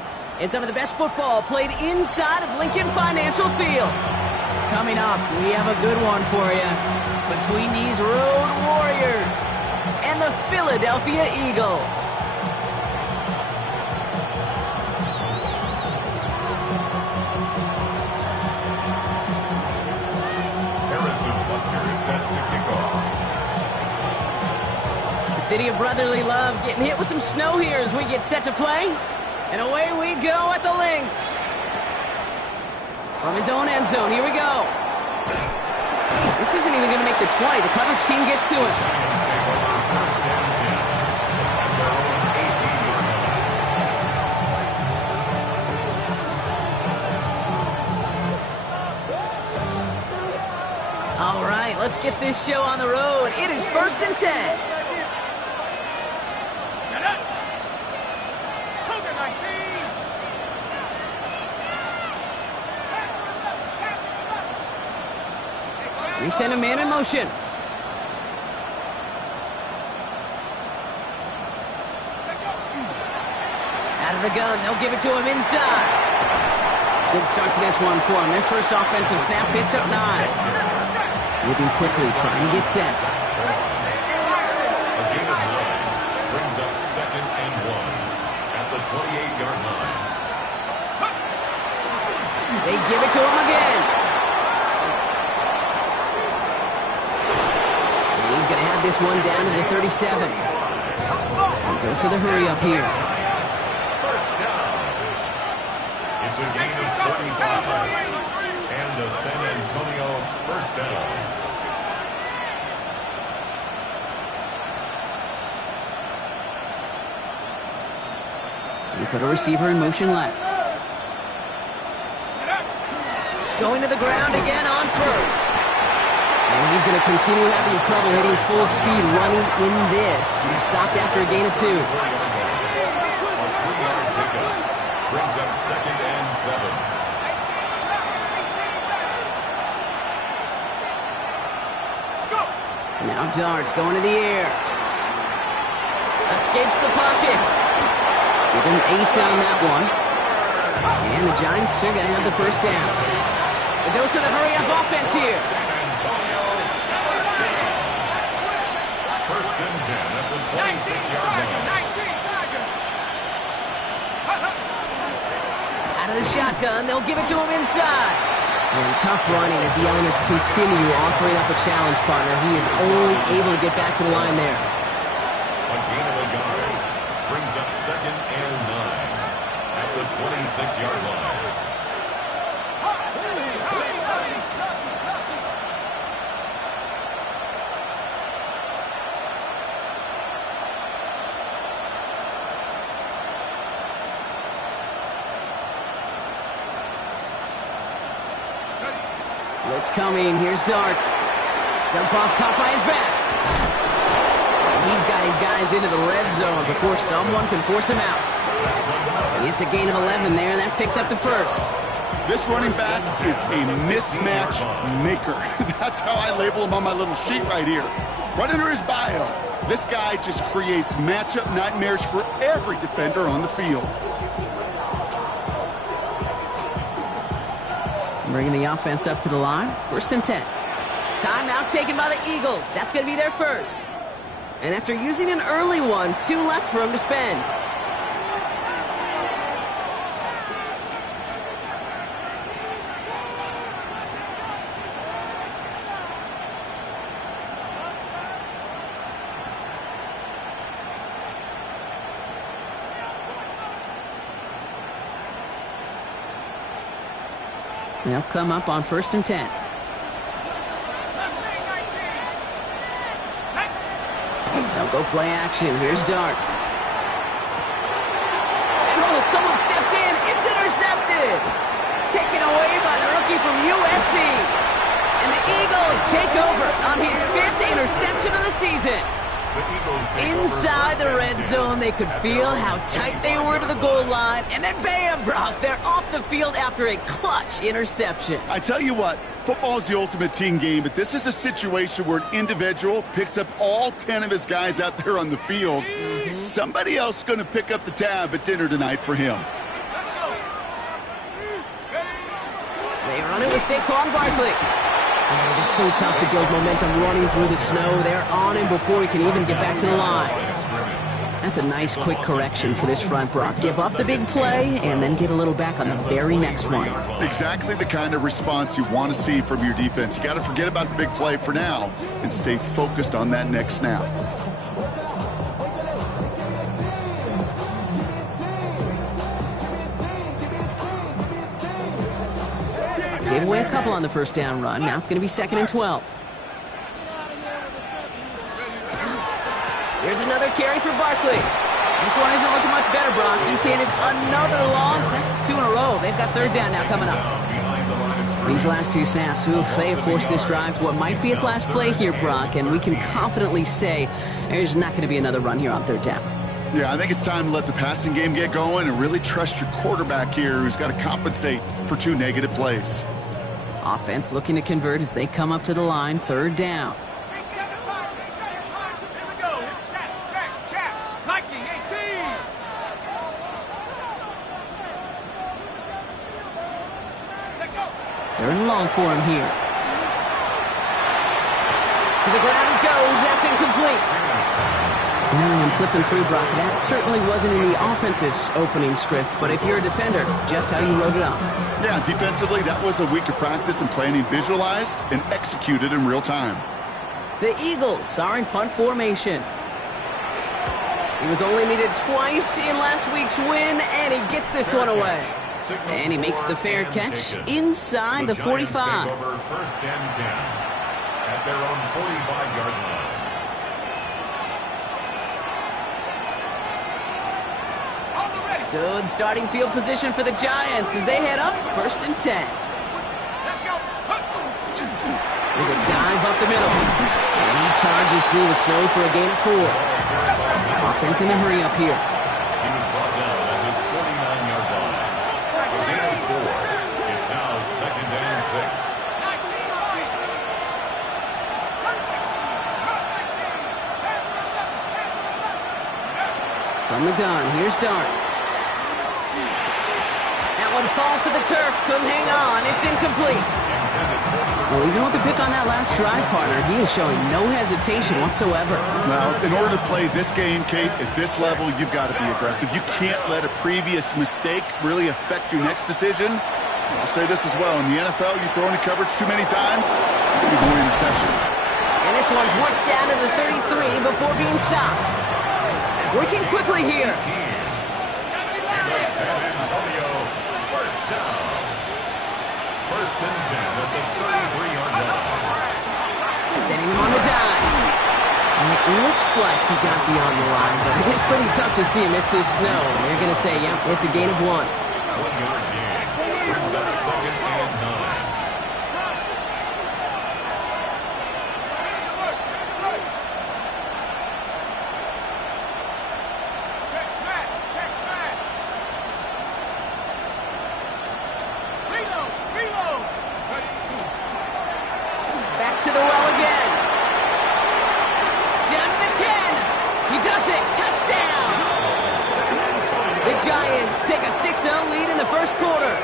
country. It's some of the best football played inside of Lincoln Financial Field. Coming up, we have a good one for you. Between these Road Warriors and the Philadelphia Eagles. Set to kick off. The city of brotherly love getting hit with some snow here as we get set to play. And away we go at the link. From his own end zone, here we go. This isn't even going to make the 20. The coverage team gets to it. All right, let's get this show on the road. It is 1st and 10. We send a man in motion. Out of the gun, they'll give it to him inside. Good start to this one for him. Their first offensive snap picks up 9. Moving quickly, trying to get set. A gain of 9 brings up 2nd and 1 at the 28-yard line. They give it to him again. And he's going to have this one down to the 37. Dose of the hurry up here. First down. It's a gain of 35. And the San Antonio first down. We put a receiver in motion left. Going to the ground again on first. And he's going to continue having trouble hitting full speed running in this. He stopped after a gain of 2. A 3-yard pickup brings up 2nd and 7. Now darts going to the air. Escapes the pocket. Give him 8 on that one. And the Giants are going to have the first down. A dose of the hurry-up offense here. First and 10 at the 26-yard line. Out of the shotgun, they'll give it to him inside. And tough running as the elements continue offering up a challenge partner. He is only able to get back to the line there. A gain of a yard brings up 2nd and 9 at the 26-yard line. Blitz coming. Here's Dart. Dump off, caught by his back. He's got his guys into the red zone before someone can force him out. It's a gain of 11 there. That picks up the first. This running back is a mismatch maker. That's how I label him on my little sheet right here. Right under his bio, this guy just creates matchup nightmares for every defender on the field. Bringing the offense up to the line. 1st and 10. Timeout taken by the Eagles. That's going to be their first. And after using an early one, 2 left for him to spend. They'll come up on 1st and 10. They'll go play action. Here's Dart. And oh, someone stepped in. It's intercepted. Taken away by the rookie from USC. And the Eagles take over on his 5th interception of the season. Inside the red zone, they could feel how tight they were to the goal line. And then bam, Brock, they're off the field after a clutch interception. I tell you what, football is the ultimate team game, but this is a situation where an individual picks up all 10 of his guys out there on the field. Somebody else is going to pick up the tab at dinner tonight for him. They run it with Saquon Barkley. And it is so tough to build momentum running through the snow. They're on him before he can even get back to the line. That's a nice quick correction for this front, Brock. Give up the big play and then get a little back on the very next one. Exactly the kind of response you want to see from your defense. You got to forget about the big play for now and stay focused on that next snap. Gave away a couple on the first down run. Now it's going to be 2nd and 12. Here's another carry for Barkley. This one isn't looking much better, Brock. He's handed another loss. That's 2 in a row. They've got 3rd down now coming up. These last 2 snaps, they have forced this drive to what might be its last play here, Brock, and we can confidently say there's not going to be another run here on 3rd down. Yeah, I think it's time to let the passing game get going and really trust your quarterback here, who's got to compensate for 2 negative plays. Offense looking to convert as they come up to the line, 3rd down. They're in long for him here. To the ground it goes. That's incomplete. I'm flipping through, Brock. That certainly wasn't in the offense's opening script, but if you're a defender, just how you wrote it up. Yeah, defensively, that was a week of practice and planning visualized and executed in real time. The Eagles are in punt formation. He was only needed twice in last week's win, and he gets this one away. And he makes the fair catch inside the 45. Take over 1st and 10 at their own 45-yard line. Good starting field position for the Giants as they head up 1st and 10. There's a dive up the middle. And he charges through the snow for a gain of 4. Offense in a hurry up here. He was brought down at his 49-yard line. A gain of 4. It's now 2nd and 6. From the gun, here's Dart. That one falls to the turf. Couldn't hang on. It's incomplete. Well, even with the pick on that last drive, partner, he is showing no hesitation whatsoever. Now, in order to play this game, Kate, at this level, you've got to be aggressive. You can't let a previous mistake really affect your next decision. I'll say this as well. In the NFL, you throw into coverage too many times, you get more interceptions. And this one's worked down to the 33 before being stopped. Working quickly here. San Antonio, 1st down. 1st and 10 at the 33-yard line. Sending him on the dive. And it looks like he got beyond the line, but it is pretty tough to see amidst this snow. They're going to say, yeah, it's a gain of 1. 1-yard gain. Brings up 2nd and 9. Back to the well again. Down to the 10. He does it. Touchdown. The Giants take a 6-0 lead in the 1st quarter.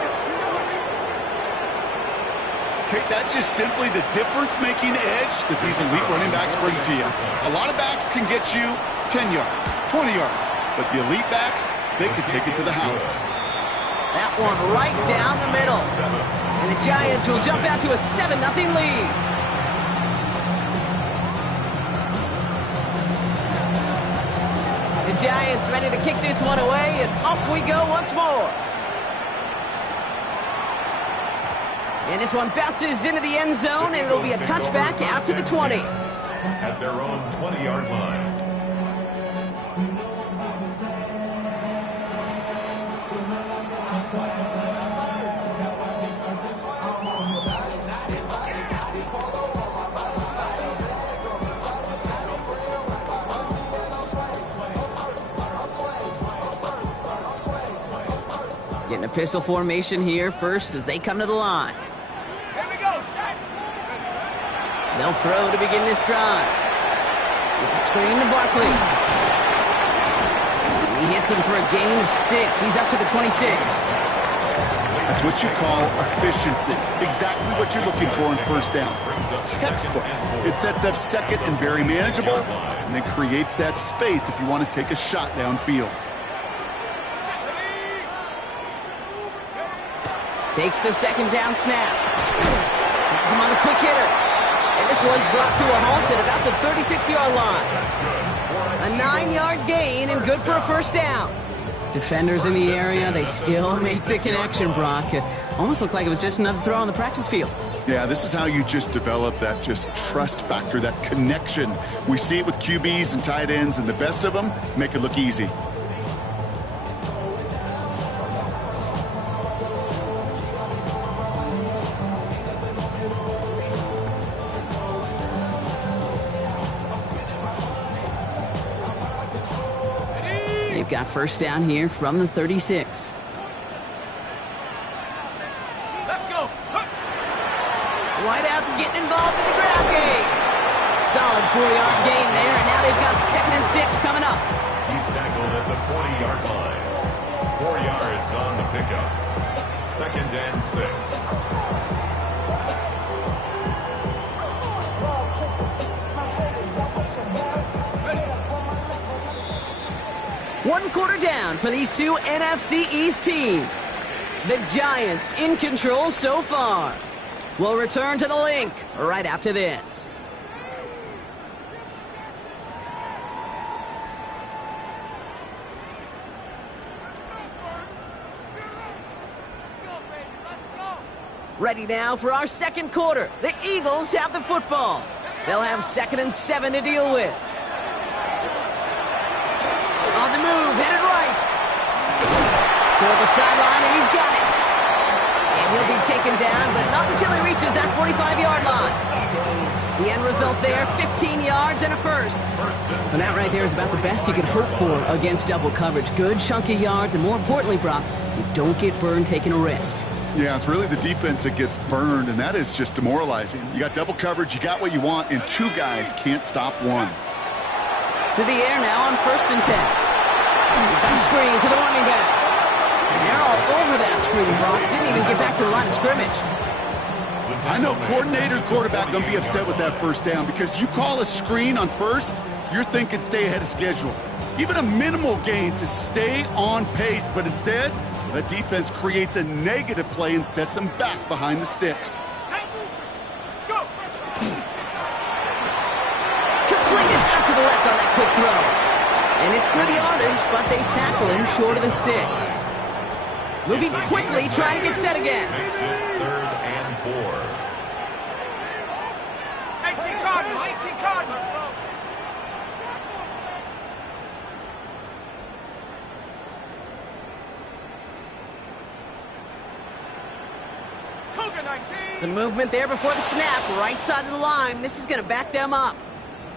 Kate, that's just simply the difference-making edge that these elite running backs bring to you. A lot of backs can get you 10 yards, 20 yards, but the elite backs, they can take it to the house. That one right down the middle. And the Giants will jump out to a 7-0 lead. The Giants ready to kick this one away, and off we go once more. And this one bounces into the end zone, and it'll be a touchback after the 20. At their own 20-yard line. Getting a pistol formation here first as they come to the line. Here we go, set. They'll throw to begin this drive. It's a screen to Barkley. He hits him for a gain of 6. He's up to the 26. I That's what you call efficiency. Exactly what you're looking for in first down. Textbook. It sets up second and very manageable, and then creates that space if you want to take a shot downfield. Takes the second down snap. Gets him on the quick hitter. And this one's brought to a halt at about the 36-yard line. A 9-yard gain and good for a first down. Defenders in the area, they still make the connection, Brock. It almost looked like it was just another throw on the practice field. Yeah, this is how you just develop that just trust factor, that connection. We see it with QBs and tight ends, and the best of them make it look easy. They've got first down here from the 36. Let's go. Whiteout's getting involved in the ground game. Solid 4-yard gain there, and now they've got 2nd and 6 coming up. He's tackled at the 40-yard line. 4 yards on the pickup. 2nd and 6. One quarter down for these two NFC East teams. The Giants in control so far. We'll return to the link right after this. Ready now for our second quarter. The Eagles have the football. They'll have 2nd and 7 to deal with. On the move, headed right. Toward the sideline, and he's got it. And he'll be taken down, but not until he reaches that 45-yard line. The end result there, 15 yards and a first. And that right there is about the best you could hope for against double coverage. Good chunky yards, and more importantly, Brock, you don't get burned taking a risk. Yeah, it's really the defense that gets burned, and that is just demoralizing. You got double coverage, you got what you want, and two guys can't stop one. To the air now on 1st and 10. A screen to the running back. And they're all over that screen, Brock. Didn't even get back to the line of scrimmage. I know coordinator and quarterback going to be upset with that first down because you call a screen on first, you're thinking stay ahead of schedule. Even a minimal gain to stay on pace, but instead, the defense creates a negative play and sets them back behind the sticks. Completed out to the left on that quick throw. And it's good yardage, but they tackle him short of the sticks. Moving quickly, trying to get set again. Makes it 3rd and 4. 18 Cardinal, 18 Cardinal. Cougar 19. Some movement there before the snap, right side of the line. This is going to back them up.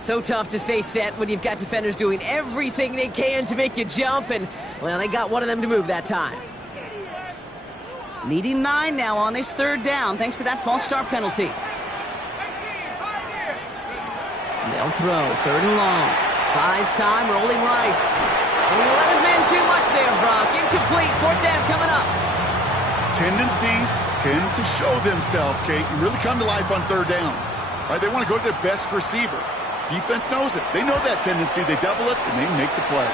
So tough to stay set when you've got defenders doing everything they can to make you jump, and, well, they got one of them to move that time. Needing 9 now on this 3rd down, thanks to that false start penalty. They'll throw, 3rd and long. Buys time, rolling right. And he let his man too much there, Brock. Incomplete, 4th down coming up. Tendencies tend to show themselves, Kate, and really come to life on 3rd downs. Right? They want to go to their best receiver. Defense knows it. They know that tendency. They double it, and they make the play.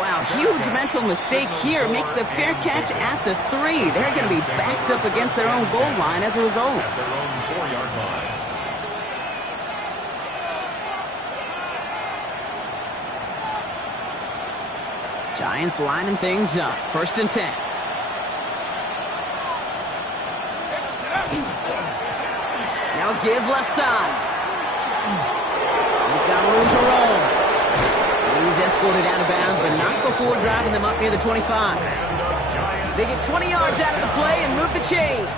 Wow, huge mental mistake here. Makes the fair catch at the 3. They're going to be backed up against their own goal line as a result. At their own 4-yard line. Giants lining things up. 1st and 10. Now give left side. He's got room to roll. And he's escorted out of bounds, but not before driving them up near the 25. They get 20 yards out of the play and move the chains.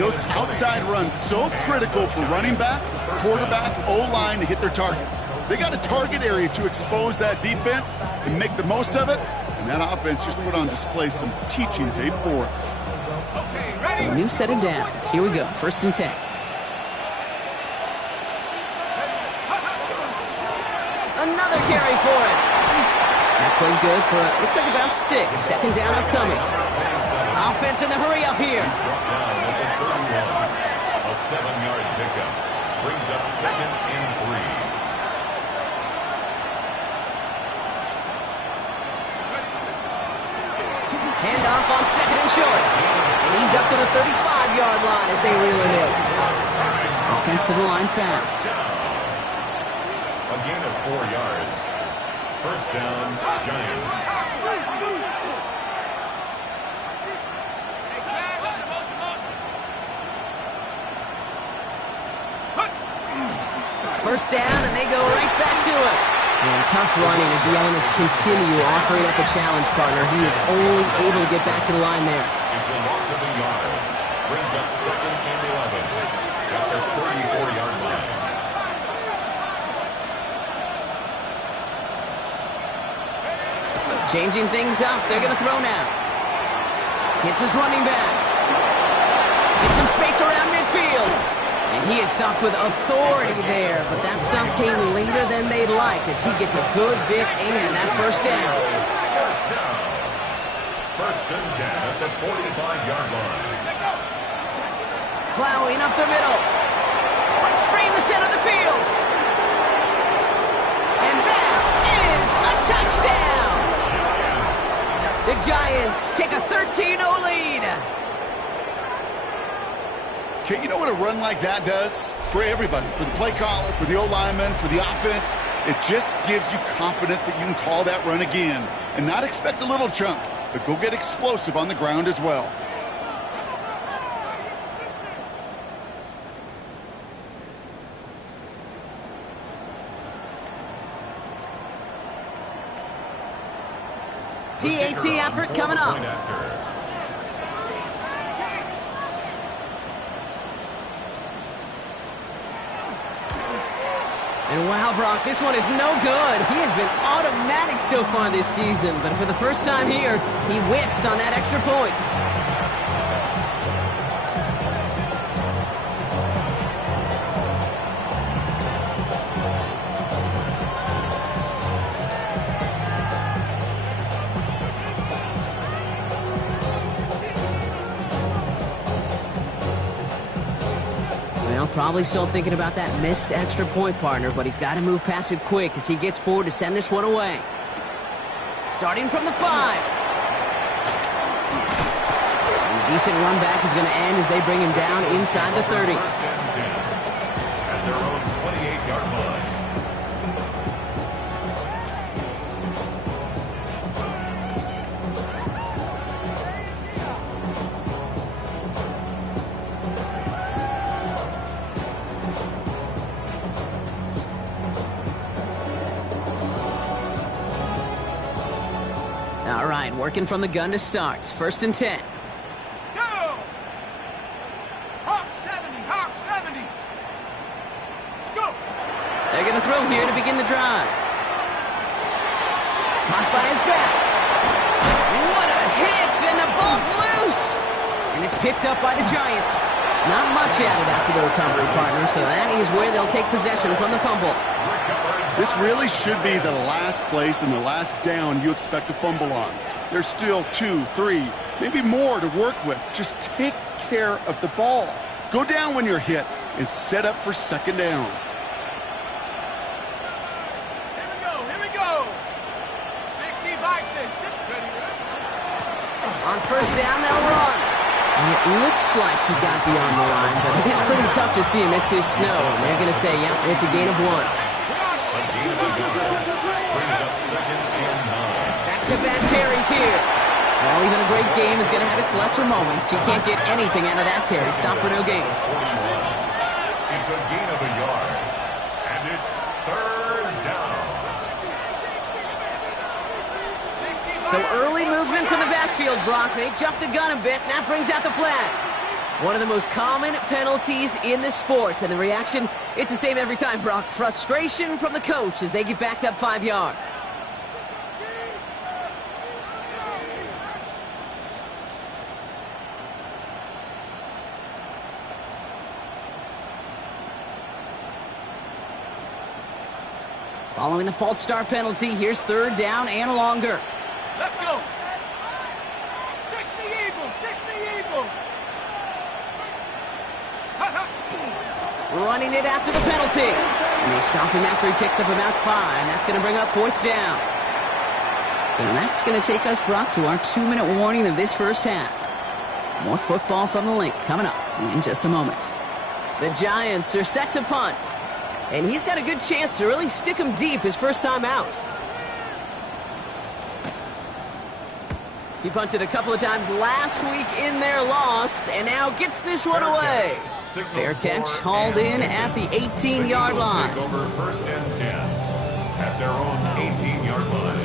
Those outside runs so critical for running back, quarterback, O-line to hit their targets. They got a target area to expose that defense and make the most of it, and that offense just put on display some teaching tape for it. So a new set of downs. Here we go, 1st and 10. Another carry for it. That played good for, looks like about 6. 2nd down upcoming. Offense in the hurry up here. He's brought down at the 31. A 7-yard pickup. Brings up 2nd and 3. Handoff on 2nd and short. And he's up to the 35-yard line as they reel him in. Offensive line fast. A gain of 4 yards. First down, Giants. First down, and they go right back to it. And tough running as the elements continue offering up a challenge partner. He is only able to get back to the line there. It's a loss of a yard. Brings up 2nd and 11. At the 34-yard line. Changing things up. They're going to throw now. Hits his running back. Gets some space around midfield. And he is stopped with authority there, but that stop came later than they'd like as he gets a good bit and that first down. First down. First and 10 at the 45-yard line. Plowing up the middle. Breaks free in the center of the field. And that is a touchdown. The Giants take a 13-0 lead. Okay, you know what a run like that does? For everybody, for the play caller, for the O-lineman, for the offense, it just gives you confidence that you can call that run again and not expect a little chunk, but go get explosive on the ground as well. PAT effort coming up. And wow, Brock, this one is no good. He has been automatic so far this season, but for the first time here, he whiffs on that extra point. Probably still thinking about that missed extra point, partner, but he's got to move past it quick as he gets forward to send this one away. Starting from the 5. And decent run back is going to end as they bring him down inside the 30. First and 10 at their own 28-yard line. All right, working from the gun to start. First and 10. Go! Hawk 70, Hawk 70. Let's go. They're going to throw here to begin the drive. Caught by his back. What a hit, and the ball's loose. And it's picked up by the Giants. Not much added after the recovery, partner, so that is where they'll take possession from the fumble. This really should be the last place and the last down you expect to fumble on. There's still 2, 3, maybe more to work with. Just take care of the ball. Go down when you're hit and set up for second down. Here we go. 60 Bison. Ready. On first down, they'll run. And it looks like he got beyond the line, but it is pretty tough to see amidst this snow. And they're going to say, yeah, it's a gain of 1. A gain of a yard. Brings up 2nd and 9. Back-to-back carries here. Well, even a great game is going to have its lesser moments. You can't get anything out of that carry. Stop for no gain. 41. It's a gain of a yard. And it's third down. So early movement from the backfield, Brock. They jumped the gun a bit, and that brings out the flag. One of the most common penalties in the sport. And the reaction, it's the same every time, Brock. Frustration from the coach as they get backed up 5 yards. Following the false start penalty, here's third down and longer. Let's go. 60 Eagles. Eagles. 60 Eagles. Running it after the penalty. And they stop him after he picks up about 5. That's going to bring up 4th down. So that's going to take us, Brock, to our 2-minute warning of this first half. More football from the link coming up in just a moment. The Giants are set to punt. And he's got a good chance to really stick him deep his first time out. He punted a couple of times last week in their loss, and now gets this one away. Fair catch, hauled in at the 18-yard line. Take over 1st and 10 at their own 18-yard line.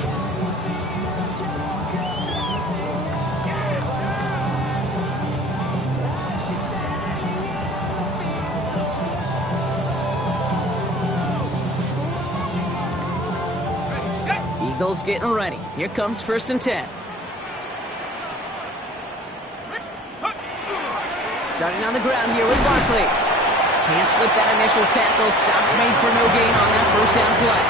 Eagles getting ready. Here comes 1st and 10. Starting on the ground here with Barkley. Can't slip that initial tackle. Stops made for no gain on that first down play.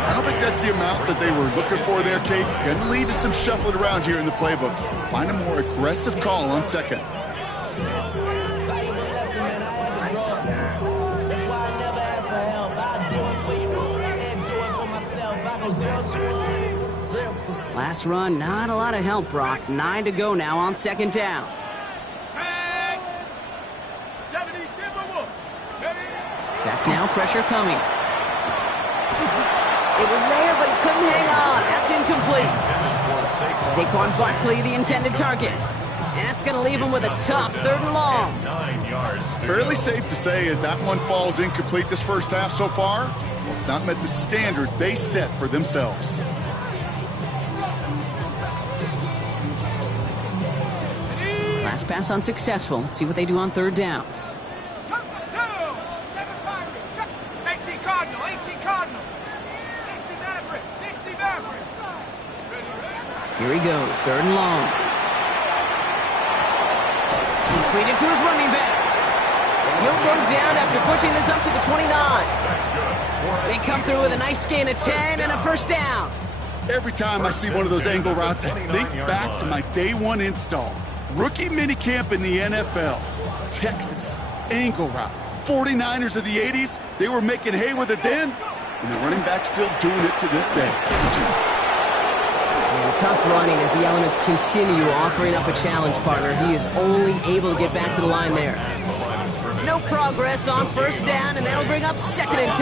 I don't think that's the amount that they were looking for there, Kate. Going to lead to some shuffling around here in the playbook. Find a more aggressive call on 2nd. Last run, not a lot of help, Brock. 9 to go now on 2nd down. Back now, pressure coming. It was there, but he couldn't hang on. That's incomplete. Saquon Barkley, the intended target. And that's going to leave him with a tough 3rd and long. Fairly safe to say as that one falls incomplete this first half so far, well, it's not met the standard they set for themselves. Last pass unsuccessful. Let's see what they do on 3rd down. 18 Cardinal. 60 Mavericks. Here he goes, 3rd and long. Completed to his running back. And he'll go down after pushing this up to the 29. They come through with a nice gain of 10 and a first down. Every time I see one of those angle routes, I think back to my day 1 install. Rookie minicamp in the NFL. Texas, angle route. 49ers of the 80s, they were making hay with it then, and the running back's still doing it to this day. And tough running as the elements continue offering up a challenge partner. He is only able to get back to the line there. No progress on 1st down, and that'll bring up 2nd and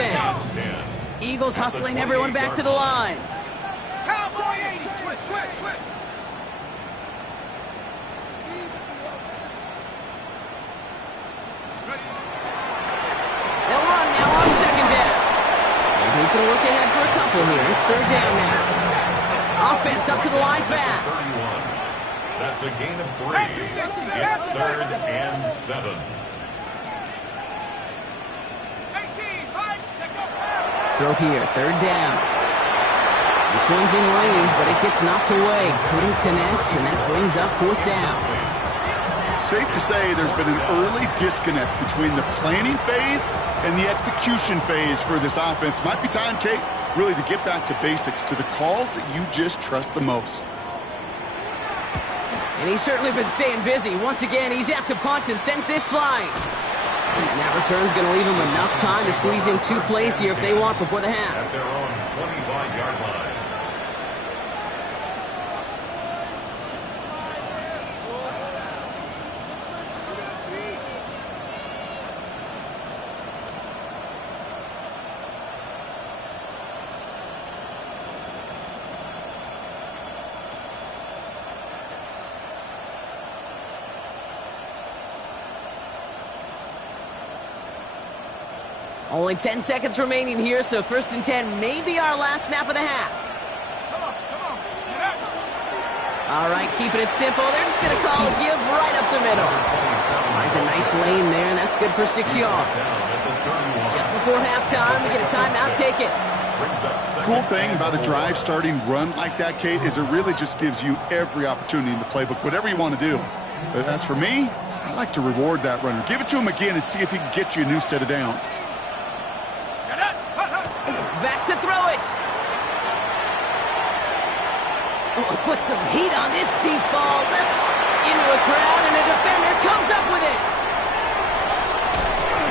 10. Eagles hustling everyone back to the line. Cowboy 80. Switch. They'll run now on 2nd down. And he's going to work ahead for a couple here. It's 3rd down now. Offense up to the line fast. That's a gain of 3. It's 3rd and 7. Throw here, 3rd down. This one's in range, but it gets knocked away. Couldn't connect, and that brings up 4th down. Safe to say there's been an early disconnect between the planning phase and the execution phase for this offense. Might be time, Kate, really to get back to basics, to the calls that you just trust the most. And he's certainly been staying busy. Once again, he's out to punt and sends this flying. And that return's going to leave them enough time to squeeze in 2 plays here if they want before the half. At their own 25-yard line. Only 10 seconds remaining here, so 1st and 10 may be our last snap of the half. All right, keeping it simple. They're just going to call a give right up the middle. Finds a nice lane there, and that's good for 6 yards. Just before halftime, we get a timeout. Take it. Cool thing about a drive starting run like that, Kate, is it really just gives you every opportunity in the playbook, whatever you want to do. But as for me, I like to reward that runner. Give it to him again and see if he can get you a new set of downs. Back to throw it. Oh, put some heat on this deep ball. Lifts into a crowd, and a defender comes up with it.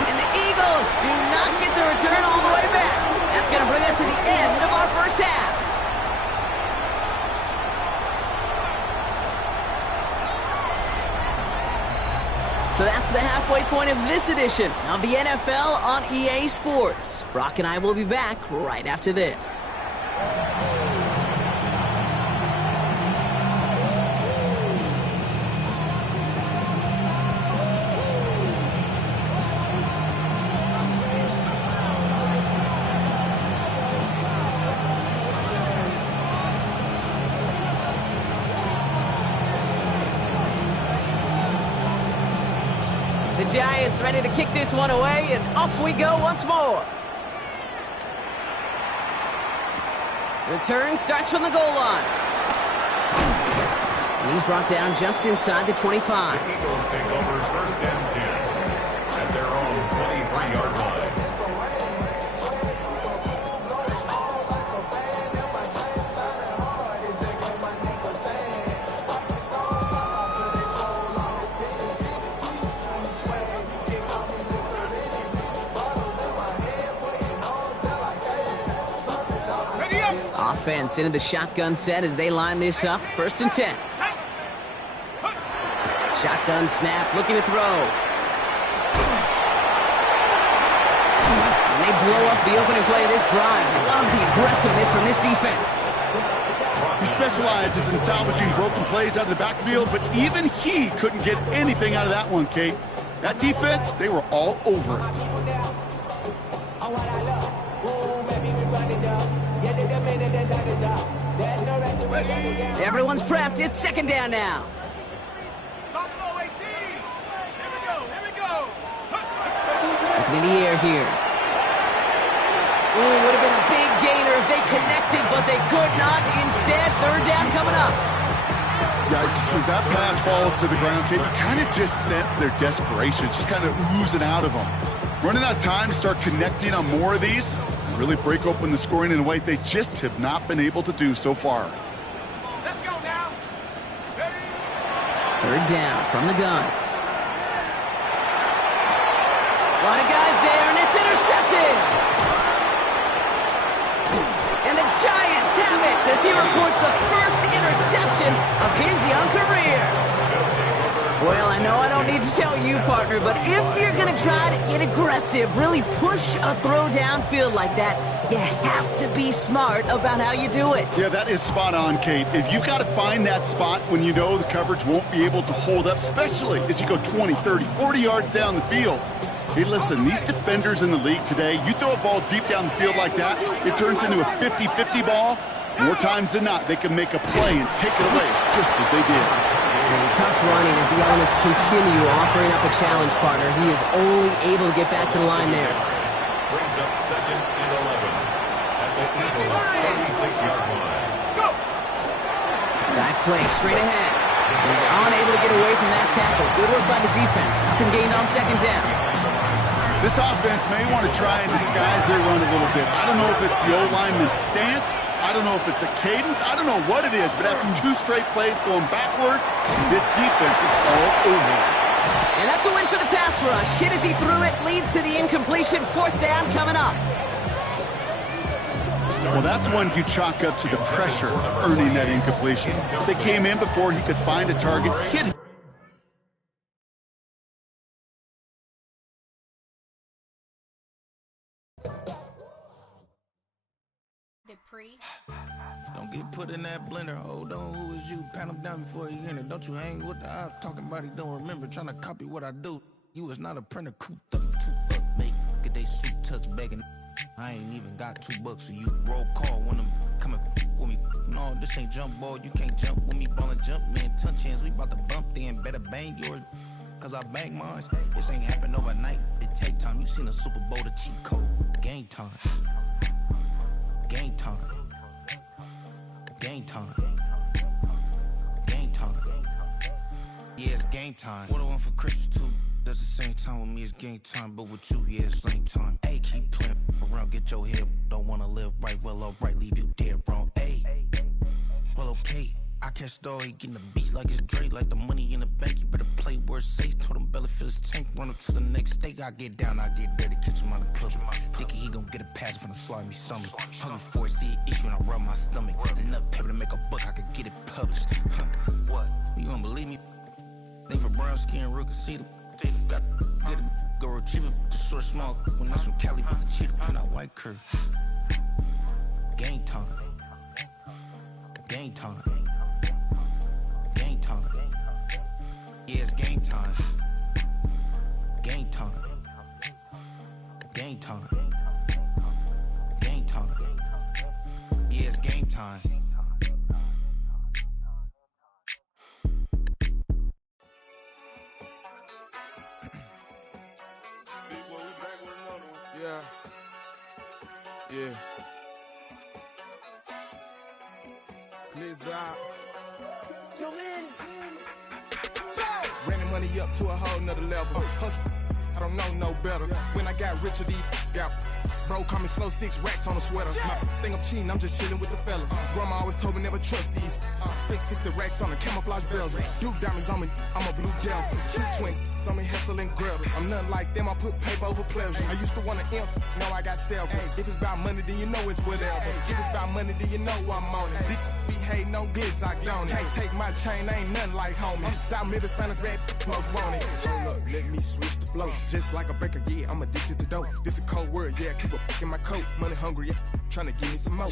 And the Eagles do not get the return all the way back. That's going to bring us to the end of our first half. So that's the halfway point of this edition of the NFL on EA Sports. Brock and I will be back right after this. The Giants ready to kick this one away, and off we go once more. Return starts from the goal line. And he's brought down just inside the 25. The Eagles take over 1st and 10 at their own 23-yard line. Offense into the shotgun set as they line this up. 1st and 10. Shotgun snap, looking to throw. And they blow up the opening play of this drive. Love the aggressiveness from this defense. He specializes in salvaging broken plays out of the backfield, but even he couldn't get anything out of that one, Kate. That defense, they were all over it. Everyone's prepped. It's 2nd down now. wk18. Here we go. Looking in the air here. Ooh, would have been a big gainer if they connected, but they could not. Instead, 3rd down coming up. Yikes, as that pass falls to the ground, Kate, you kind of just sense their desperation, just kind of oozing out of them. Running out of time to start connecting on more of these, really break open the scoring in a way they just have not been able to do so far. Let's go now. Ready? 3rd down from the gun. A lot of guys there, and it's intercepted. And the Giants have it as he records the first interception of his young career. Well, I know I don't need to tell you, partner, but if you're going to try to get aggressive, really push a throw downfield like that, you have to be smart about how you do it. Yeah, that is spot on, Kate. If you've got to find that spot when you know the coverage won't be able to hold up, especially as you go 20, 30, 40 yards down the field. Hey, listen, these defenders in the league today, you throw a ball deep down the field like that, it turns into a 50-50 ball. More times than not, they can make a play and take it away just as they did. And tough running as the elements continue offering up a challenge, partner. He is only able to get back to the line there. Brings up 2nd and 11 at the Eagles' 36-yard line. Dive play straight ahead. He's unable to get away from that tackle. Good work by the defense. Nothing gained on 2nd down. This offense may want to try and disguise their run a little bit. I don't know if it's the O-lineman's stance. I don't know if it's a cadence. I don't know what it is, but after 2 straight plays going backwards, this defense is all over it. And that's a win for the pass rush. Hit as he threw it, leads to the incompletion. 4th down coming up. Well, that's one you chalk up to the pressure of earning that incompletion. They came in before he could find a target, hit it. Don't get put in that blender. Hold on, who is you? Pat him down before you enter. Don't you hang with the ops talking about he don't remember. Trying to copy what I do. You was not a printer. Cooped up, too up, make. Get they suit touch begging. I ain't even got $2 for you. Roll call when I'm coming with me. No, this ain't jump ball. You can't jump with me. Ballin' jump, man. Touch hands. We about to bump then. Better bang yours. Cause I bang mine. This ain't happen overnight. It take time. You seen a Super Bowl, the cheat code. Game time. Game time. Game time. Game time. Yeah, it's game time. What I want for Christmas too. Does the same time with me, it's game time. But with you, yeah, it's lame time. Hey, keep playing around, get your head. Don't wanna live right, well, alright, leave you dead wrong. Hey, well, okay. catch the dog, he getting the beats like it's Drake, like the money in the bank. You better play where it's safe. Told him belly fill his tank, run up to the next state. I get down, I get dirty, catch him on the public. Thinking he gon' get a pass from the slide me something. Hungry for it, see an issue and I rub my stomach. Enough paper to make a book, I could get it published. What? You don't believe me? Think for brown skin, real can see the got get it, go retrieve it, the short small. When that's from Cali, but the cheetah print out white curve. Game time. Game time. Game time. Yeah, it's game time. Game time. Game time. Game time. Yeah, it's game time. Yeah. Yeah. Blizzard. Running money up to a whole nother level. Hustle, I don't know no better. When I got richer, these got bro, call me slow, 6 racks on a sweater. My think I'm cheating, I'm just chilling with the fellas. Grandma always told me never trust these. Spent 60 racks on the camouflage bells. Duke diamonds on me, I'm a blue gel. 220 on me, Hessel and Gretel. I'm nothing like them, I put paper over pleasure. I used to want to imp, now I got self. If it's about money, then you know it's whatever. If it's about money, then you know I'm on it. These be hating on glitz, I don't. Can't take my chain, ain't nothing like homie. South Middle Spanish red, most want it. Hold up, let me switch the flow. Just like a baker, yeah, I'm addicted to dope. This a cold word, yeah, keep a in my coat. Money hungry, yeah, tryna give me some more.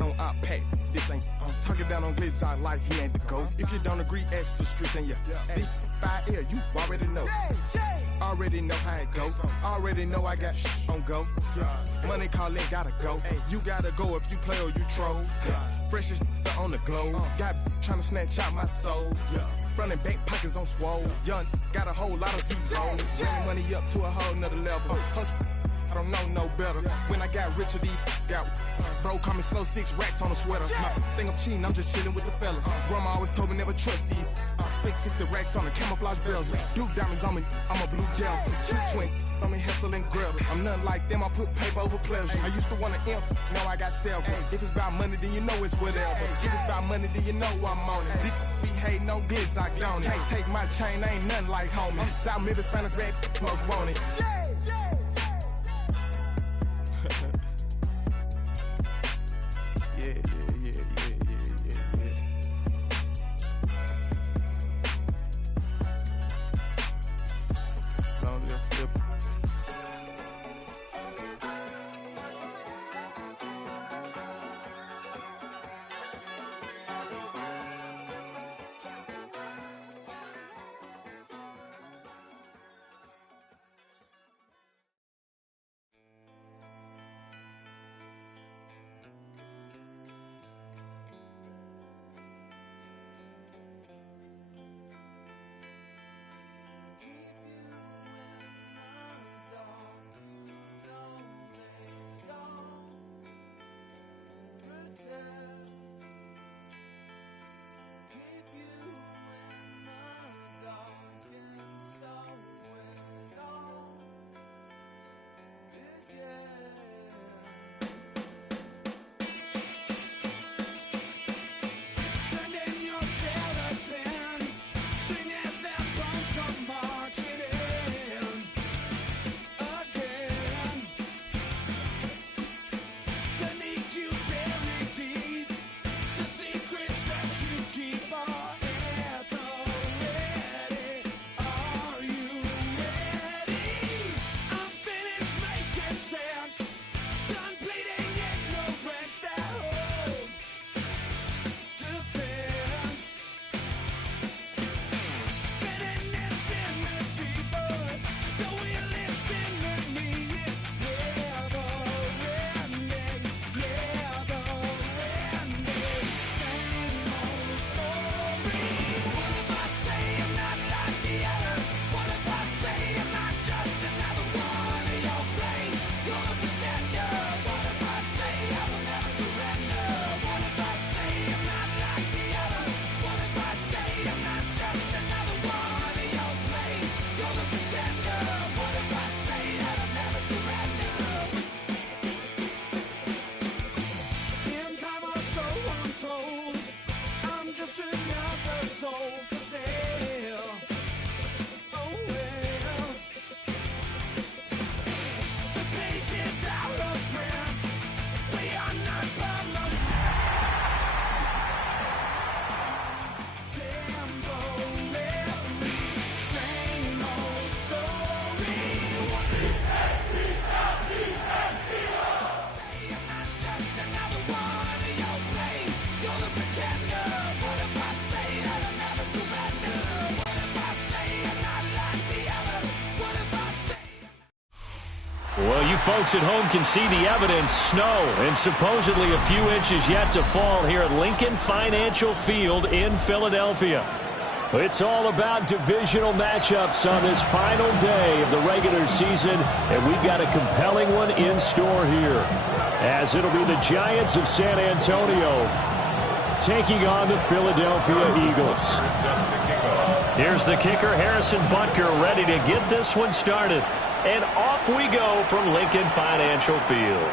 On op pack, this ain't. I'm talking down on glitz, I like he ain't the goat. If you don't agree, ask the streets and yeah. This 5 air, you already know. Already know how it go. Already know I got on go. Money calling, gotta go. You gotta go if you play or you troll. Freshest on the globe. Got tryna snatch out my soul. Running back pockets on swole. Young, got a whole lot of zeros. Running money up to a whole nother level. Hustle, I don't know no better. When I got richer, these got bro, call me slow, 6 racks on a sweater. My think I'm cheating, I'm just chilling with the fellas. Grandma always told me never trust these. Spent 60 racks on the camouflage bells. Duke diamonds on me, I'm a blue gel. 220 on me, Hessel and Gretel. I'm nothing like them, I put paper over pleasure. I used to want to imp, now I got self. If it's about money, then you know it's whatever. If it's about money, then you know I'm on it. These be hating no glitz, I don't. Can't take my chain, ain't nothing like homie. South Middle Spanish red, most want it. You folks at home can see the evidence. Snow and supposedly a few inches yet to fall here at Lincoln Financial Field in Philadelphia. It's all about divisional matchups on this final day of the regular season, and we've got a compelling one in store here, as it'll be the Giants of San Antonio taking on the Philadelphia Eagles. Here's the kicker, Harrison Butker, ready to get this one started. And off we go from Lincoln Financial Field.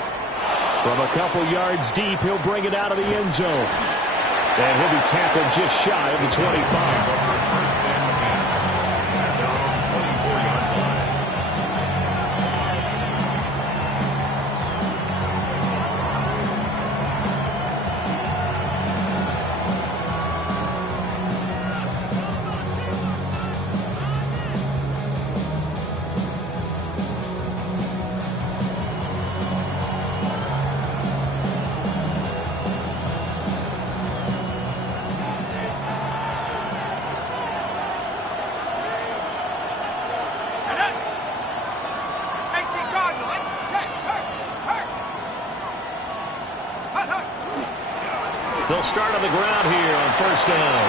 From a couple yards deep, he'll bring it out of the end zone. And he'll be tackled just shy of the 25. They'll start on the ground here on first down.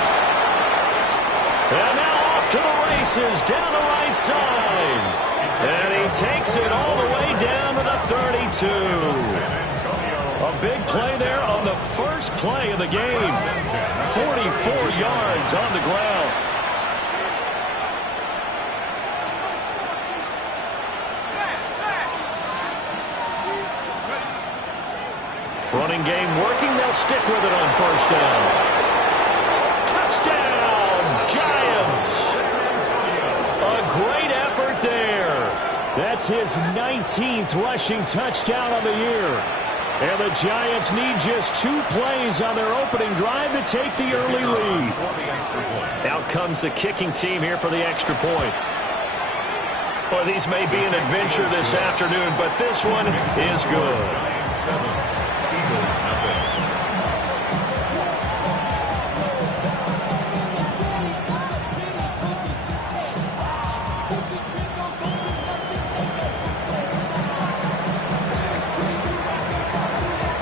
And now off to the races down the right side. And he takes it all the way down to the 32. A big play there on the first play of the game. 44 yards on the ground. Running game working. They'll stick with it on first down. Touchdown, Giants. A great effort there. That's his 19th rushing touchdown on the year. And the Giants need just 2 plays on their opening drive to take the early lead. Out comes the kicking team here for the extra point. Well, these may be an adventure this afternoon, but this one is good.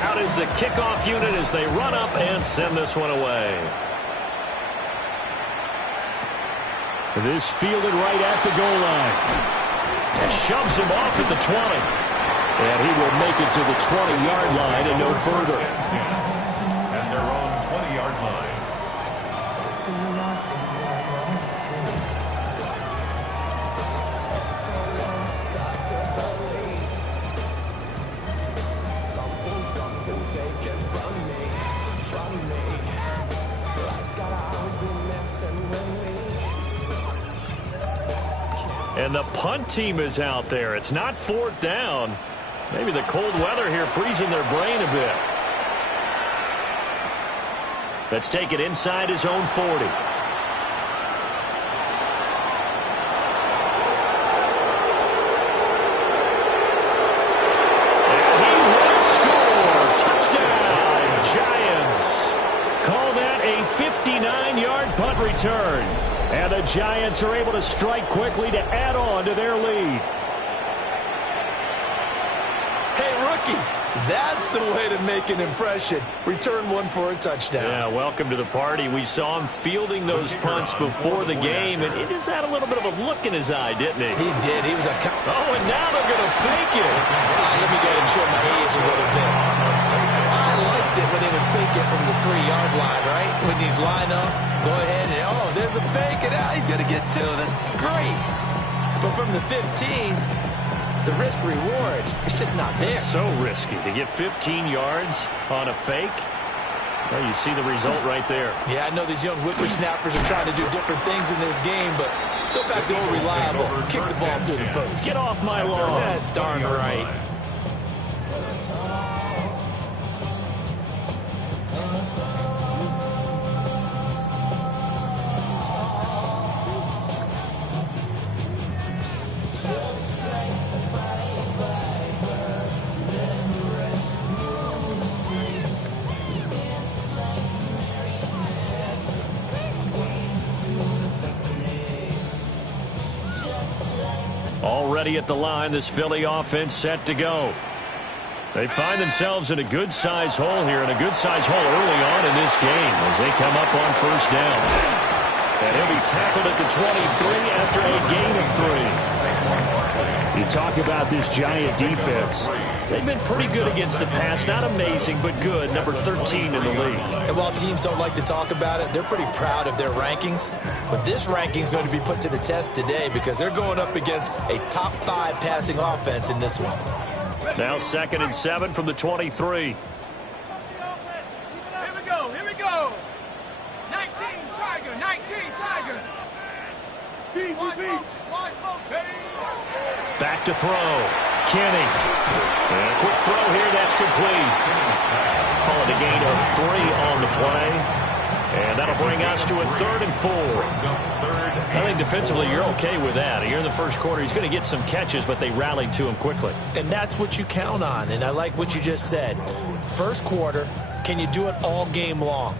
Out is the kickoff unit as they run up and send this one away. This fielded right at the goal line. And shoves him off at the 20. And he will make it to the 20-yard line and no further. And they're on 20-yard line. And the punt team is out there. It's not fourth down. Maybe the cold weather here freezing their brain a bit. Let's take it inside his own 40. And he will score. Touchdown, Giants. Call that a 59-yard punt return. And the Giants are able to strike quickly to add on to their lead. That's the way to make an impression. Return one for a touchdown. Yeah, welcome to the party. We saw him fielding those punts before the game, and he just had a little bit of a look in his eye, didn't he? He did. He was a... Oh, and now they're going to fake it. Let me go ahead and show my age a little bit. I liked it when they would fake it from the 3-yard line, right? When you'd line up, go ahead and, oh, there's a fake, and he's going to get 2. That's great. But from the 15... the risk-reward, it's just not there. It's so risky to get 15 yards on a fake. Well, you see the result right there. Yeah, I know these young whippersnappers are trying to do different things in this game, but let's go back to old reliable. Kick the ball through the post. Get off my lawn. That's darn right. Already at the line, this Philly offense set to go. They find themselves in a good-sized hole here, and a good-sized hole early on in this game as they come up on first down. And he'll be tackled at the 23 after a gain of 3. You talk about this Giant defense. They've been pretty good against the pass. Not amazing, but good. Number 13 in the league. And while teams don't like to talk about it, they're pretty proud of their rankings. But this ranking is going to be put to the test today because they're going up against a top 5 passing offense in this one. Now 2nd and 7 from the 23. Here we go. 19 Tiger. Back to throw. Kenny. And a quick throw here. That's complete. Call it a gain of 3 on the play. And that'll bring us to a 3rd and 4. I think defensively you're okay with that. Here in the first quarter, he's going to get some catches, but they rallied to him quickly. And that's what you count on. And I like what you just said. First quarter, can you do it all game long?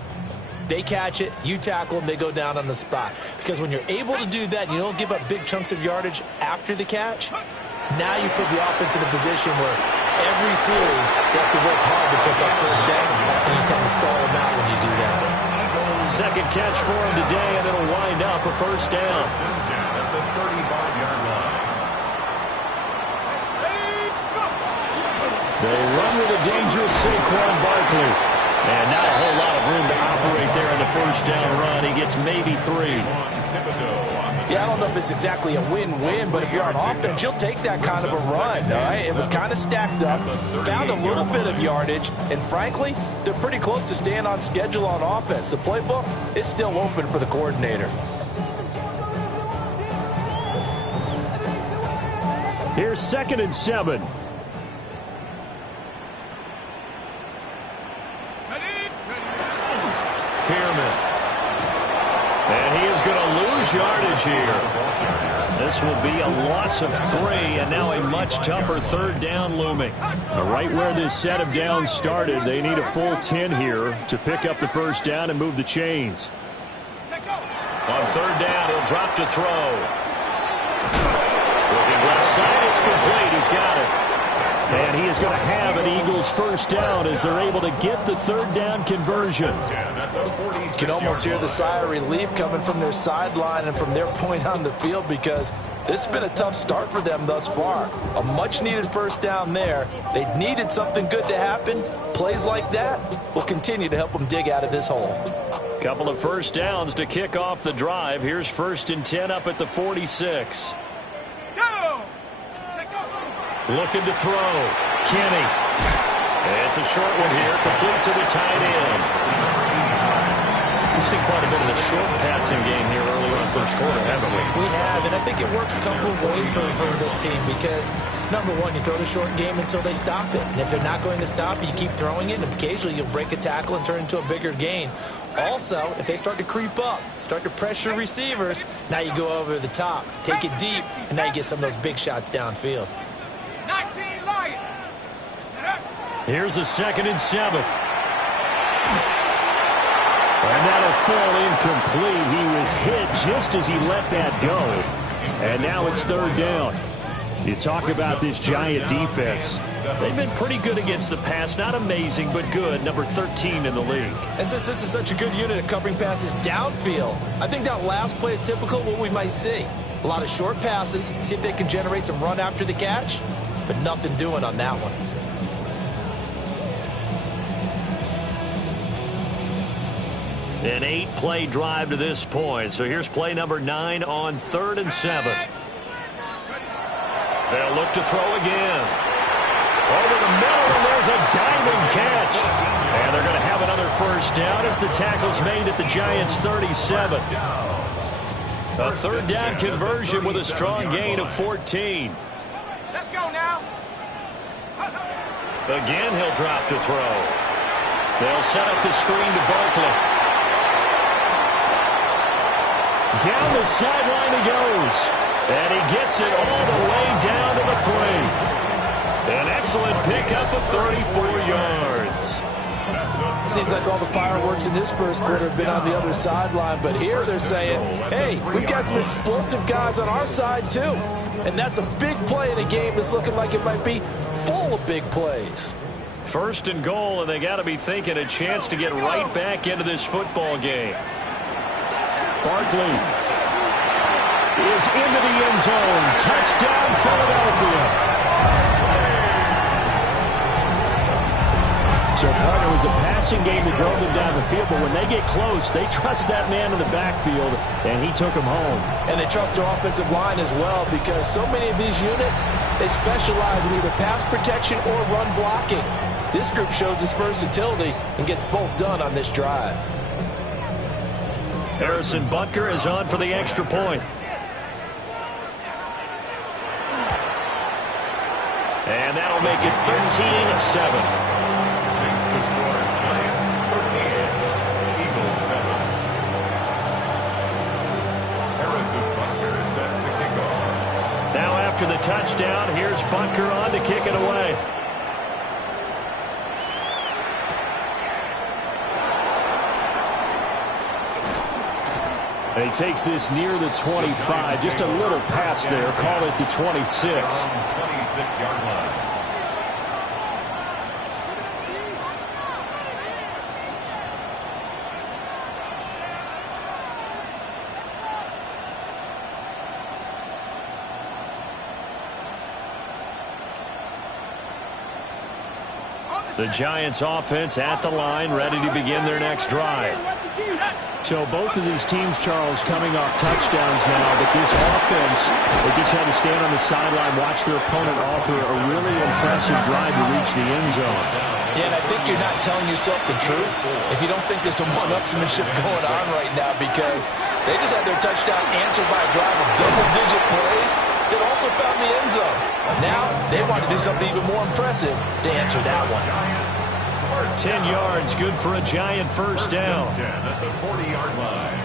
They catch it, you tackle them, they go down on the spot. Because when you're able to do that, you don't give up big chunks of yardage after the catch, now you put the offense in a position where every series they have to work hard to pick up first downs, and you tend to stall them out when you do that. Second catch for him today, and it'll wind up a first down. At the 35-yard line. They run with a dangerous Saquon Barkley. And not a whole lot of room to operate there in the first down run. He gets maybe 3. Yeah, I don't know if it's exactly a win-win, but if you're on offense, you'll take that kind of a run, all right? It was kind of stacked up, found a little bit of yardage, and frankly, they're pretty close to staying on schedule on offense. The playbook is still open for the coordinator. Here's 2nd and 7. And he is going to lose yardage here. This will be a loss of 3, and now a much tougher 3rd down looming. Right where this set of downs started, they need a full 10 here to pick up the first down and move the chains. On 3rd down, he'll drop to throw. Looking left side, it's complete. He's got it. And he is going to have an Eagles first down as they're able to get the 3rd down conversion. You can almost hear the sigh of relief coming from their sideline and from their point on the field because this has been a tough start for them thus far. A much-needed first down there. They needed something good to happen. Plays like that will continue to help them dig out of this hole. Couple of first downs to kick off the drive. Here's 1st and 10 up at the 46. Looking to throw. Kenny. It's a short one here, complete to the tight end. We've seen quite a bit of the short passing game here early on first quarter, haven't we? We have, and I think it works a couple of ways for this team because, number one, you throw the short game until they stop it. And if they're not going to stop it, you keep throwing it, and occasionally you'll break a tackle and turn it into a bigger gain. Also, if they start to creep up, start to pressure receivers, now you go over the top, take it deep, and now you get some of those big shots downfield. Here's a 2nd and 7. And that'll fall incomplete. He was hit just as he let that go. And now it's 3rd down. You talk about this Giant defense. They've been pretty good against the pass. Not amazing, but good. Number 13 in the league. And since this is such a good unit at covering passes downfield, I think that last play is typical of what we might see. A lot of short passes, see if they can generate some run after the catch, but nothing doing on that one. An 8-play drive to this point. So here's play number 9 on 3rd and 7. They'll look to throw again. Over the middle, and there's a diving catch. And they're going to have another first down as the tackle's made at the Giants' 37. A 3rd down conversion with a strong gain of 14. Let's go now. Again, he'll drop to throw. They'll set up the screen to Barkley. Down the sideline he goes. And he gets it all the way down to the 3. An excellent pickup of 34 yards. Seems like all the fireworks in this first quarter have been on the other sideline, but here they're saying, hey, we've got some explosive guys on our side too. And that's a big play in a game that's looking like it might be full of big plays. First and goal, and they got to be thinking a chance to get right back into this football game. Barkley is into the end zone. Touchdown, Philadelphia. So, partner, it was a passing game that drove them down the field, but when they get close, they trust that man in the backfield, and he took him home. And they trust their offensive line as well, because so many of these units, they specialize in either pass protection or run blocking. This group shows its versatility and gets both done on this drive. Harrison Butker is on for the extra point. And that'll make it 13-7. Giants 13, Eagles 7. Harrison Butker is set to kick off. Now after the touchdown, here's Butker on to kick it away. And he takes this near the 25. Just a little pass there. Call it the 26. 26-yard line. The Giants offense at the line, ready to begin their next drive. So both of these teams, Charles, coming off touchdowns now, but this offense, they just had to stand on the sideline, watch their opponent author a really impressive drive to reach the end zone. Yeah, and I think you're not telling yourself the truth if you don't think there's some one-upsmanship going on right now, because they just had their touchdown answered by a drive of double-digit plays that also found the end zone. Now they want to do something even more impressive to answer that one. 10 yards, good for a Giant first down. At the 40-yard line.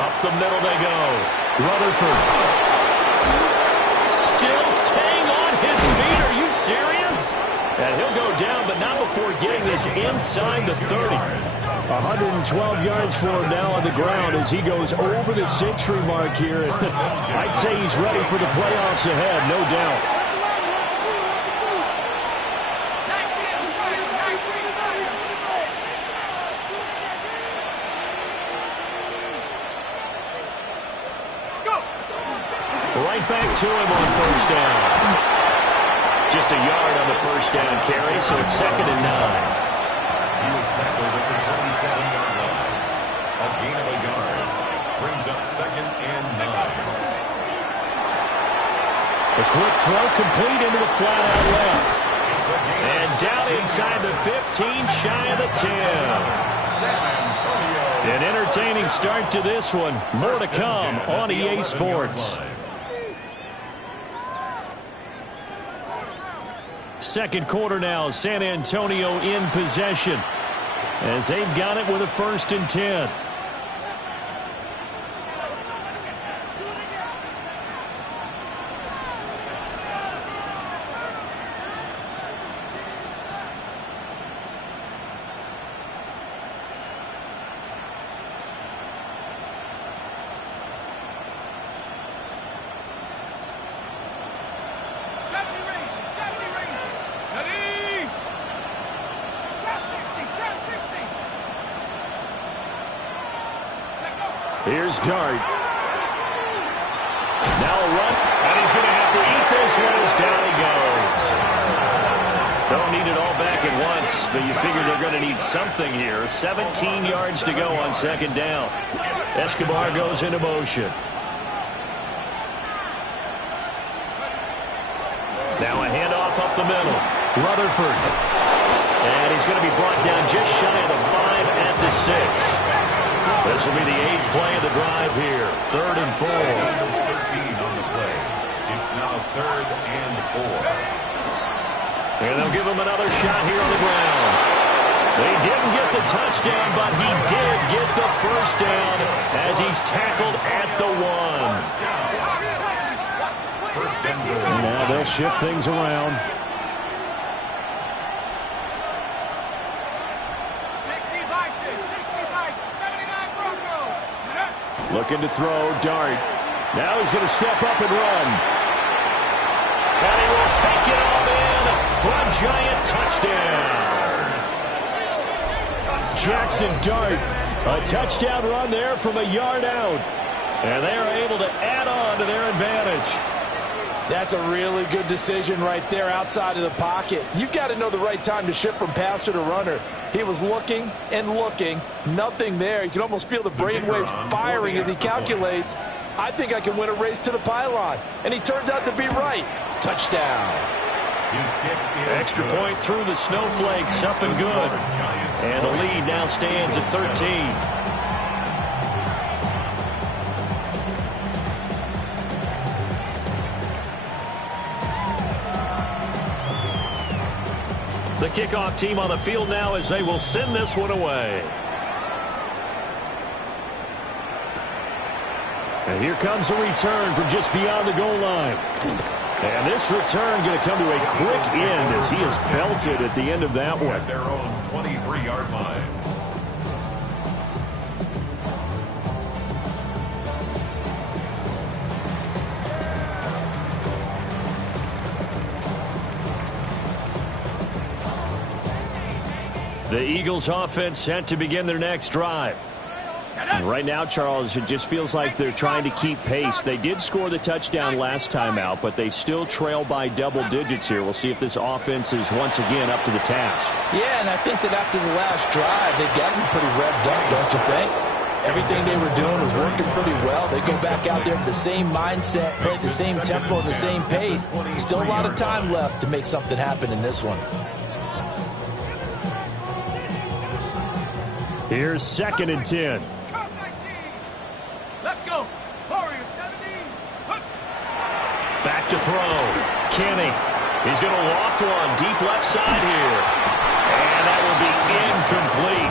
Up the middle they go. Rutherford. Still staying on his feet. Are you serious? And he'll go down, but not before getting this inside the 30. 112 yards for him now on the ground as he goes over the century mark here. I'd say he's ready for the playoffs ahead, no doubt. Right back to him on first down. Just a yard on the first down carry, so it's 2nd and 9. He was tackled at the 27-yard line. A gain of a yard brings up 2nd and 9. The quick throw complete into the flat out left. And down inside the 15, shy of the 10. An entertaining start to this one. More to come on EA Sports. Second quarter now, San Antonio in possession as they've got it with a 1st and 10. Here's Dart. Now a run, and he's going to have to eat this one as down he goes. Don't need it all back at once, but you figure they're going to need something here. 17 yards to go on 2nd down. Escobar goes into motion. Now a handoff up the middle. Rutherford. And he's going to be brought down just shy of the 5 at the 6. This will be the 8th play of the drive here. 3rd and 4. 13 on the play. It's now 3rd and 4. And they'll give him another shot here on the ground. They didn't get the touchdown, but he did get the first down as he's tackled at the 1. first and goal. Now they'll shift things around. 79 Broncos. Looking to throw, Dart. Now he's going to step up and run. And he will take it all in for a Giant touchdown. Jackson Dart, a touchdown run there from a yard out. And they are able to add on to their advantage. That's a really good decision right there outside of the pocket. You've got to know the right time to shift from passer to runner. He was looking and looking, nothing there. You can almost feel the brainwaves firing as he calculates, I think I can win a race to the pylon. And he turns out to be right. Touchdown. Extra point through the snowflakes, up and good. And the lead now stands at 13. The kickoff team on the field now as they will send this one away. And here comes a return from just beyond the goal line. And this return going to come to a quick end as he is belted at the end of that one. At their own 23-yard line. The Eagles offense set to begin their next drive. And right now, Charles, it just feels like they're trying to keep pace. They did score the touchdown last time out, but they still trail by double digits here. We'll see if this offense is once again up to the task. Yeah, and I think that after the last drive, they've gotten pretty revved up, don't you think? Everything they were doing was working pretty well. They go back out there with the same mindset, play at the same tempo, the same pace. Still a lot of time left to make something happen in this one. Here's 2nd and 10. Let's go. Warrior 17. Back to throw. Kenny. He's going to loft one deep left side here. And that will be incomplete.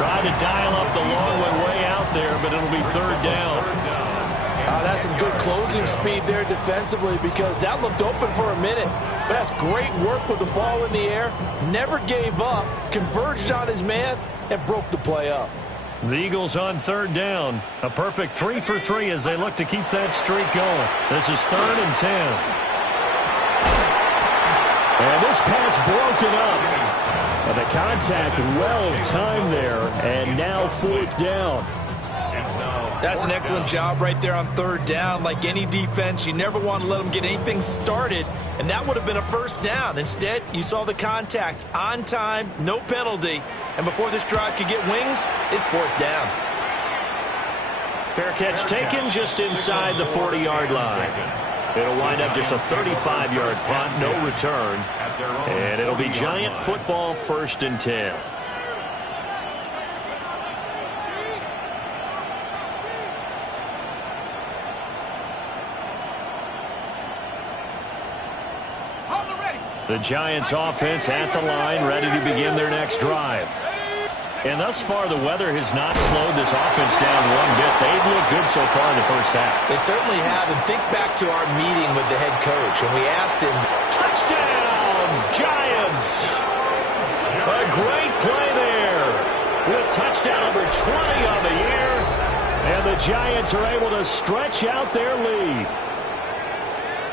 Trying to dial up the long way out there, but it'll be 3rd down. That's some good closing speed there defensively because that looked open for a minute. But that's great work with the ball in the air. Never gave up. Converged on his man and broke the play up. The Eagles on 3rd down. A perfect 3 for 3 as they look to keep that streak going. This is 3rd and 10. And this pass broken up. And the contact well timed there. And now 4th down. That's an excellent job right there on 3rd down. Like any defense, you never want to let them get anything started. And that would have been a 1st down. Instead, you saw the contact on time, no penalty. And before this drive could get wings, it's 4th down. Fair catch taken just inside the 40-yard line. It'll wind up just a 35-yard punt, no return. And it'll be Giant football 1st and 10. The Giants offense at the line, ready to begin their next drive. And thus far, the weather has not slowed this offense down one bit. They've looked good so far in the first half. They certainly have. And think back to our meeting with the head coach, and we asked him, touchdown, Giants! A great play there with touchdown number 20 on the year. And the Giants are able to stretch out their lead.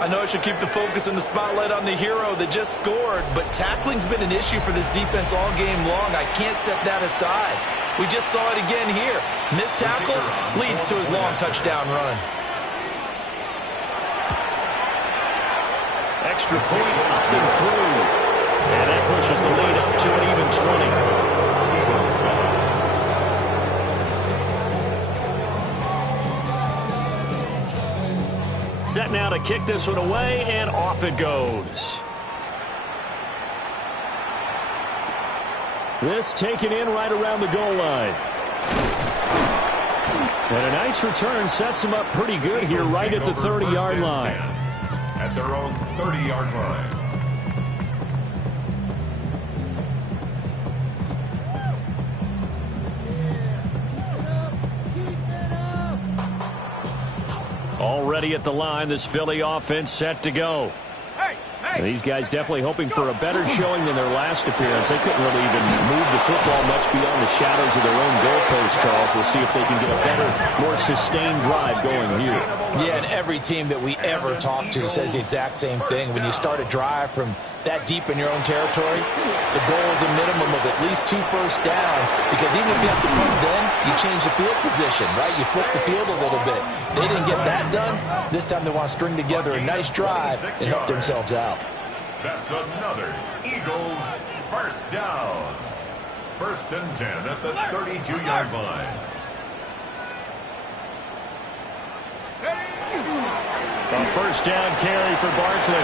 I know I should keep the focus and the spotlight on the hero that just scored, but tackling's been an issue for this defense all game long. I can't set that aside. We just saw it again here. Missed tackles leads to his long touchdown run. Extra point up and through. And that pushes the lead up to an even 20. Set now to kick this one away, and off it goes. This taken in right around the goal line. And a nice return sets him up pretty good here right at the 30-yard line. At their own 30-yard line. ready at the line. This Philly offense set to go. And these guys definitely hoping for a better showing than their last appearance. They couldn't really even move the football much beyond the shadows of their own goalpost, Charles. We'll see if they can get a better, more sustained drive going here. Yeah, and every team that we ever talk to says the exact same thing. When you start a drive from that deep in your own territory, the goal is a minimum of at least 2 first downs, because even if you have to punt, then you change the field position, right? You flip the field a little bit. They didn't get that done. This time they want to string together a nice drive and help themselves out. That's another Eagles first down. 1st and 10 at the 32-yard line. A first down carry for Barkley.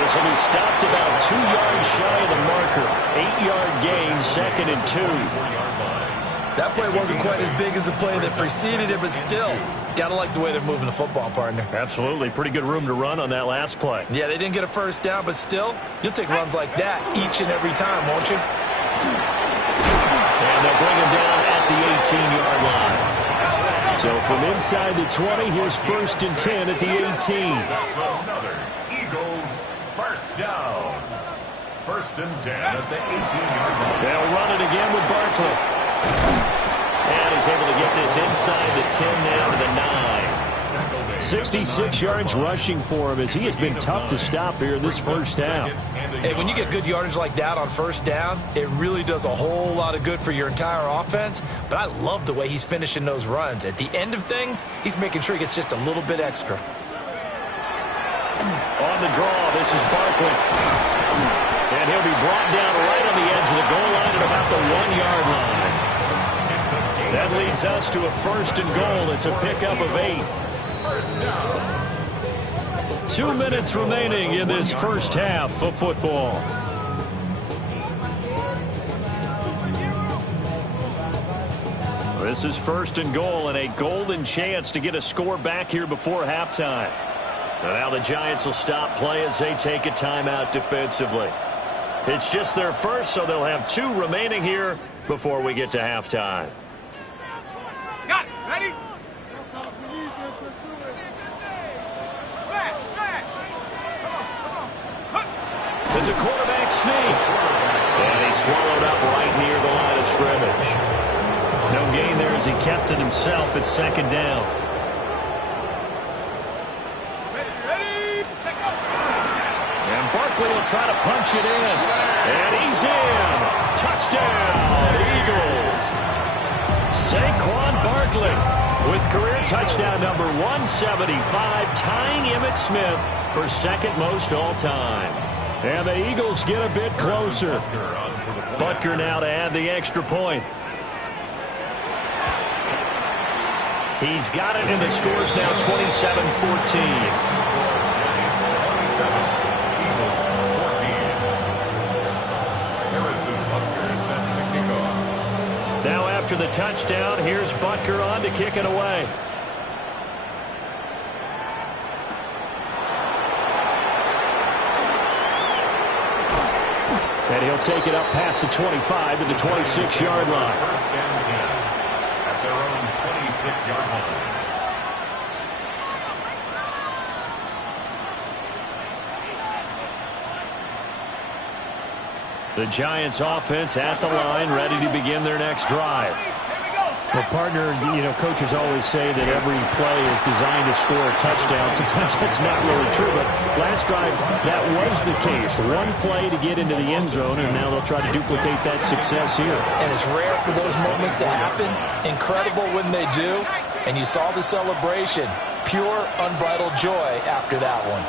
This will be stopped about 2 yards shy of the marker. 8-yard gain, 2nd and 2. That play wasn't quite as big as the play that preceded it, but still, gotta like the way they're moving the football, partner. Absolutely. Pretty good room to run on that last play. Yeah, they didn't get a first down, but still, you'll take runs like that each and every time, won't you? And they'll bring him down at the 18-yard line. So from inside the 20, here's 1st and 10 at the 18. That's another Eagles first down. 1st and 10 at the 18-yard line. They'll run it again with Barkley. And he's able to get this inside the 10 now to the 9. 66 yards rushing for him as he has been tough to stop here in this first half. Hey, when you get good yardage like that on first down, it really does a whole lot of good for your entire offense. But I love the way he's finishing those runs. At the end of things, he's making sure he gets just a little bit extra. On the draw, this is Barkley. And he'll be brought down right on the edge of the goal line at about the 1-yard line. That leads us to a 1st and goal. It's a pickup of 8. 2 minutes remaining in this first half of football. This is 1st and goal and a golden chance to get a score back here before halftime. Now the Giants will stop play as they take a timeout defensively. It's just their first, so they'll have 2 remaining here before we get to halftime. Got it. Ready? It's a quarterback sneak. And he's swallowed up right near the line of scrimmage. No gain there as he kept it himself at 2nd down. And Barkley will try to punch it in. And he's in. Touchdown, Eagles. Saquon Barkley with career touchdown number 175, tying Emmitt Smith for 2nd most all time. And the Eagles get a bit closer. Butker now to add the extra point. He's got it, and the score's now 27-14. Now after the touchdown, here's Butker on to kick it away. And he'll take it up past the 25 to the 26-yard line. 1st and 10 at their own 26-yard line. The Giants offense at the line, ready to begin their next drive. Well, partner, you know, coaches always say that every play is designed to score a touchdown. Sometimes that's not really true, but last drive, that was the case. One play to get into the end zone, and now they'll try to duplicate that success here. And it's rare for those moments to happen. Incredible when they do. And you saw the celebration. Pure, unbridled joy after that one.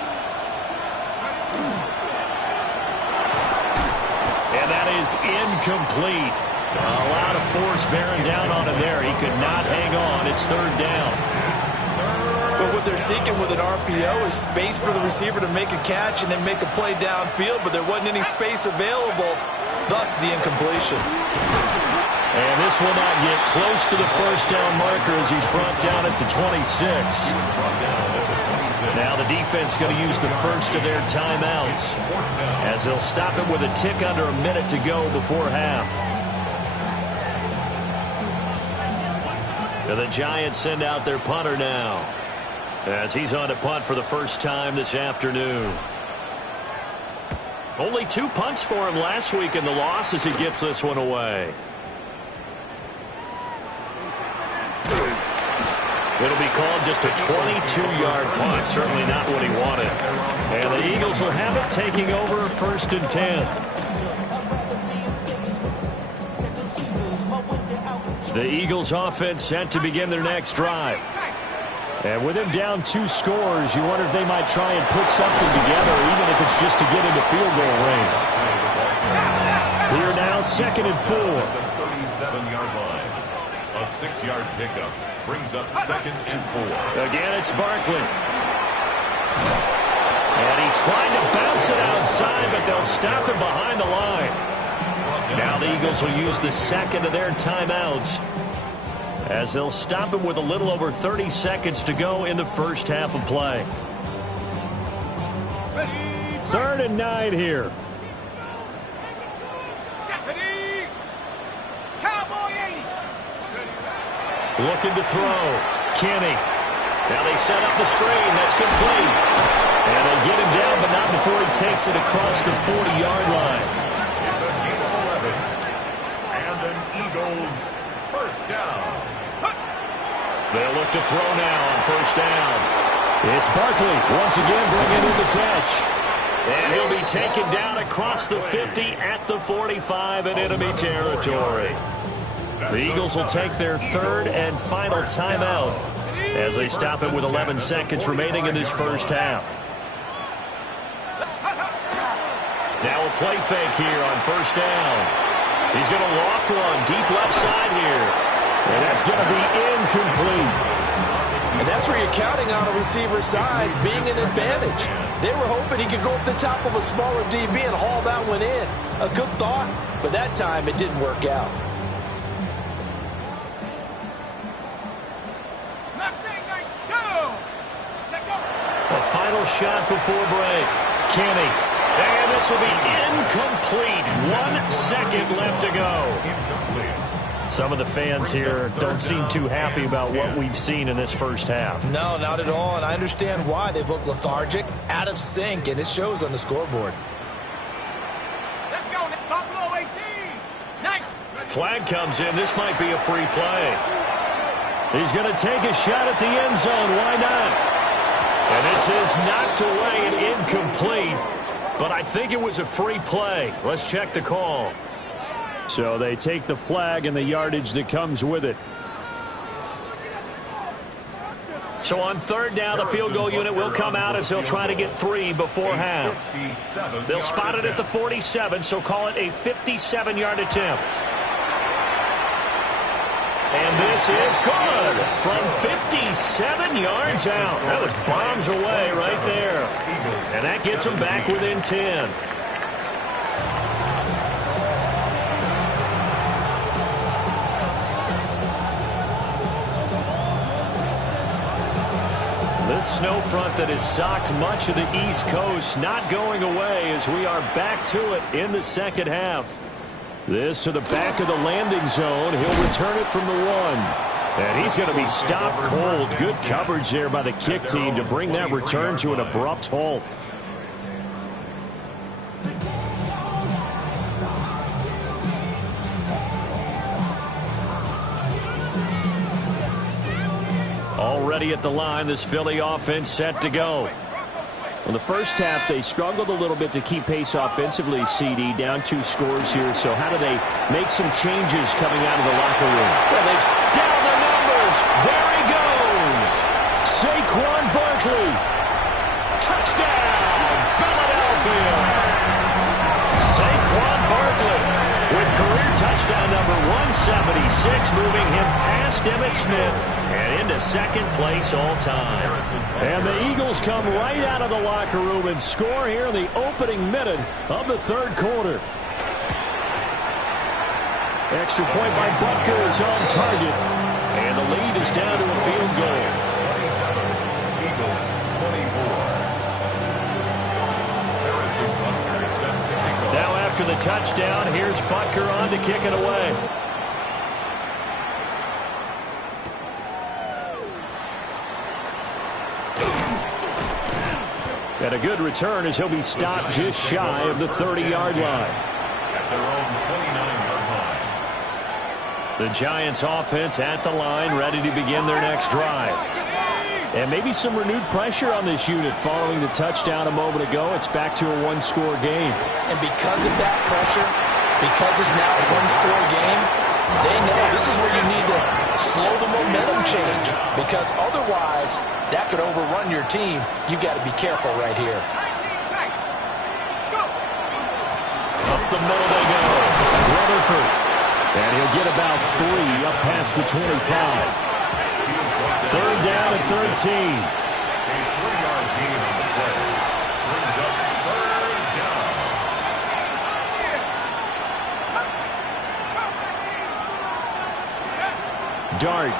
And that is incomplete. A lot of force bearing down on him there. He could not hang on. It's 3rd down. But what they're seeking with an RPO is space for the receiver to make a catch and then make a play downfield, but there wasn't any space available, thus the incompletion. And this will not get close to the 1st down marker as he's brought down at the 26. Now the defense going to use the first of their timeouts as they'll stop it with a tick under a minute to go before half. The Giants send out their punter now. as he's on to punt for the first time this afternoon. Only 2 punts for him last week in the loss as he gets this one away. It'll be called just a 22-yard punt. Certainly not what he wanted. And the Eagles will have it, taking over 1st and 10. The Eagles offense set to begin their next drive. And with him down 2 scores, you wonder if they might try and put something together, even if it's just to get into field goal range. Here now, 2nd and 4. The 37-yard line. A 6-yard pickup brings up 2nd and 4. Again, it's Barkley. And he tried to bounce it outside, but they'll stop him behind the line. Now the Eagles will use the 2nd of their timeouts, as they'll stop him with a little over 30 seconds to go in the first half of play. 3rd and 9 here. Looking to throw. Kenny. Now they set up the screen. That's complete. And they'll get him down, but not before he takes it across the 40-yard line. It's a gain of 11. And an Eagles first down. They'll look to throw now on 1st down. It's Barkley once again bringing in the catch. And he'll be taken down across the 50 at the 45 in enemy territory. The Eagles will take their 3rd and final timeout as they stop it with 11 seconds remaining in this first half. Now a play fake here on 1st down. He's going to loft one deep left side here. And that's going to be incomplete. And that's where you're counting on a receiver's size being an advantage. They were hoping he could go up the top of a smaller DB and haul that one in. A good thought, but that time it didn't work out. A final shot before break. Kenny. And this will be incomplete. 1 second left to go. Some of the fans here don't seem too happy about what we've seen in this first half. No, not at all. And I understand why. They've looked lethargic, out of sync, and it shows on the scoreboard. Let's go, Buffalo 18. Nice. Flag comes in. This might be a free play. He's going to take a shot at the end zone. Why not? And this is knocked away and incomplete, but I think it was a free play. Let's check the call. So they take the flag and the yardage that comes with it. So on 3rd down, the field goal unit will come out as they'll try to get 3 before half. They'll spot it at the 47, so call it a 57-yard attempt. And this is good from 57 yards out. That was bombs away right there. And that gets them back within 10. This snow front that has socked much of the East Coast not going away as we are back to it in the second half. This to the back of the landing zone. He'll return it from the 1. And he's going to be stopped cold. Good coverage there by the kick team to bring that return to an abrupt halt. Already at the line, this Philly offense set to go. In the first half, they struggled a little bit to keep pace offensively, CD, down 2 scores here. So how do they make some changes coming out of the locker room? Well, they've down the numbers. There he goes. Saquon Barkley. Touchdown, Philadelphia. Saquon Barkley with career touchdown number 176, moving him past Emmitt Smith and into 2nd place all time. And the Eagles come right out of the locker room and score here in the opening minute of the 3rd quarter. Extra point by Butker is on target. And the lead is down to a field goal. 27, Eagles 24. Harrison Butker is set to kick off. Now after the touchdown, here's Butker on to kick it away. And a good return as he'll be stopped just shy of the 30-yard line. At their own 29-yard line. The Giants offense at the line, ready to begin their next drive. And maybe some renewed pressure on this unit following the touchdown a moment ago. It's back to a one-score game. And because of that pressure, because it's now a one-score game, they know this is where you need to slow the momentum change, because otherwise that could overrun your team. You've got to be careful right here. Up the middle they go. Rutherford. And he'll get about 3 up past the 25. Third down and 13. A 3-yard gain on the play. Brings up third down. Dart.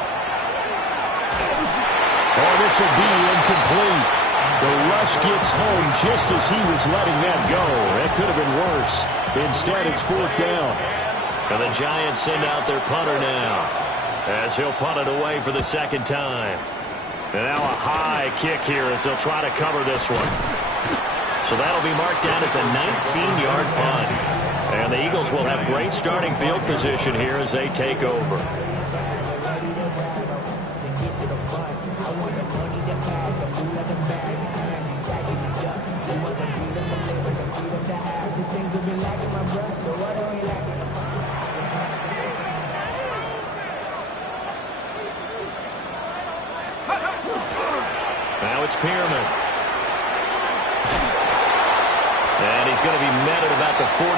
Oh, this will be incomplete. The rush gets home just as he was letting that go. That could have been worse. Instead, it's fourth down. And the Giants send out their punter now, as he'll punt it away for the second time. And now a high kick here as they'll try to cover this one. So that'll be marked down as a 19-yard punt. And the Eagles will have great starting field position here as they take over. Now it's Pearman. And he's going to be met at about the 43.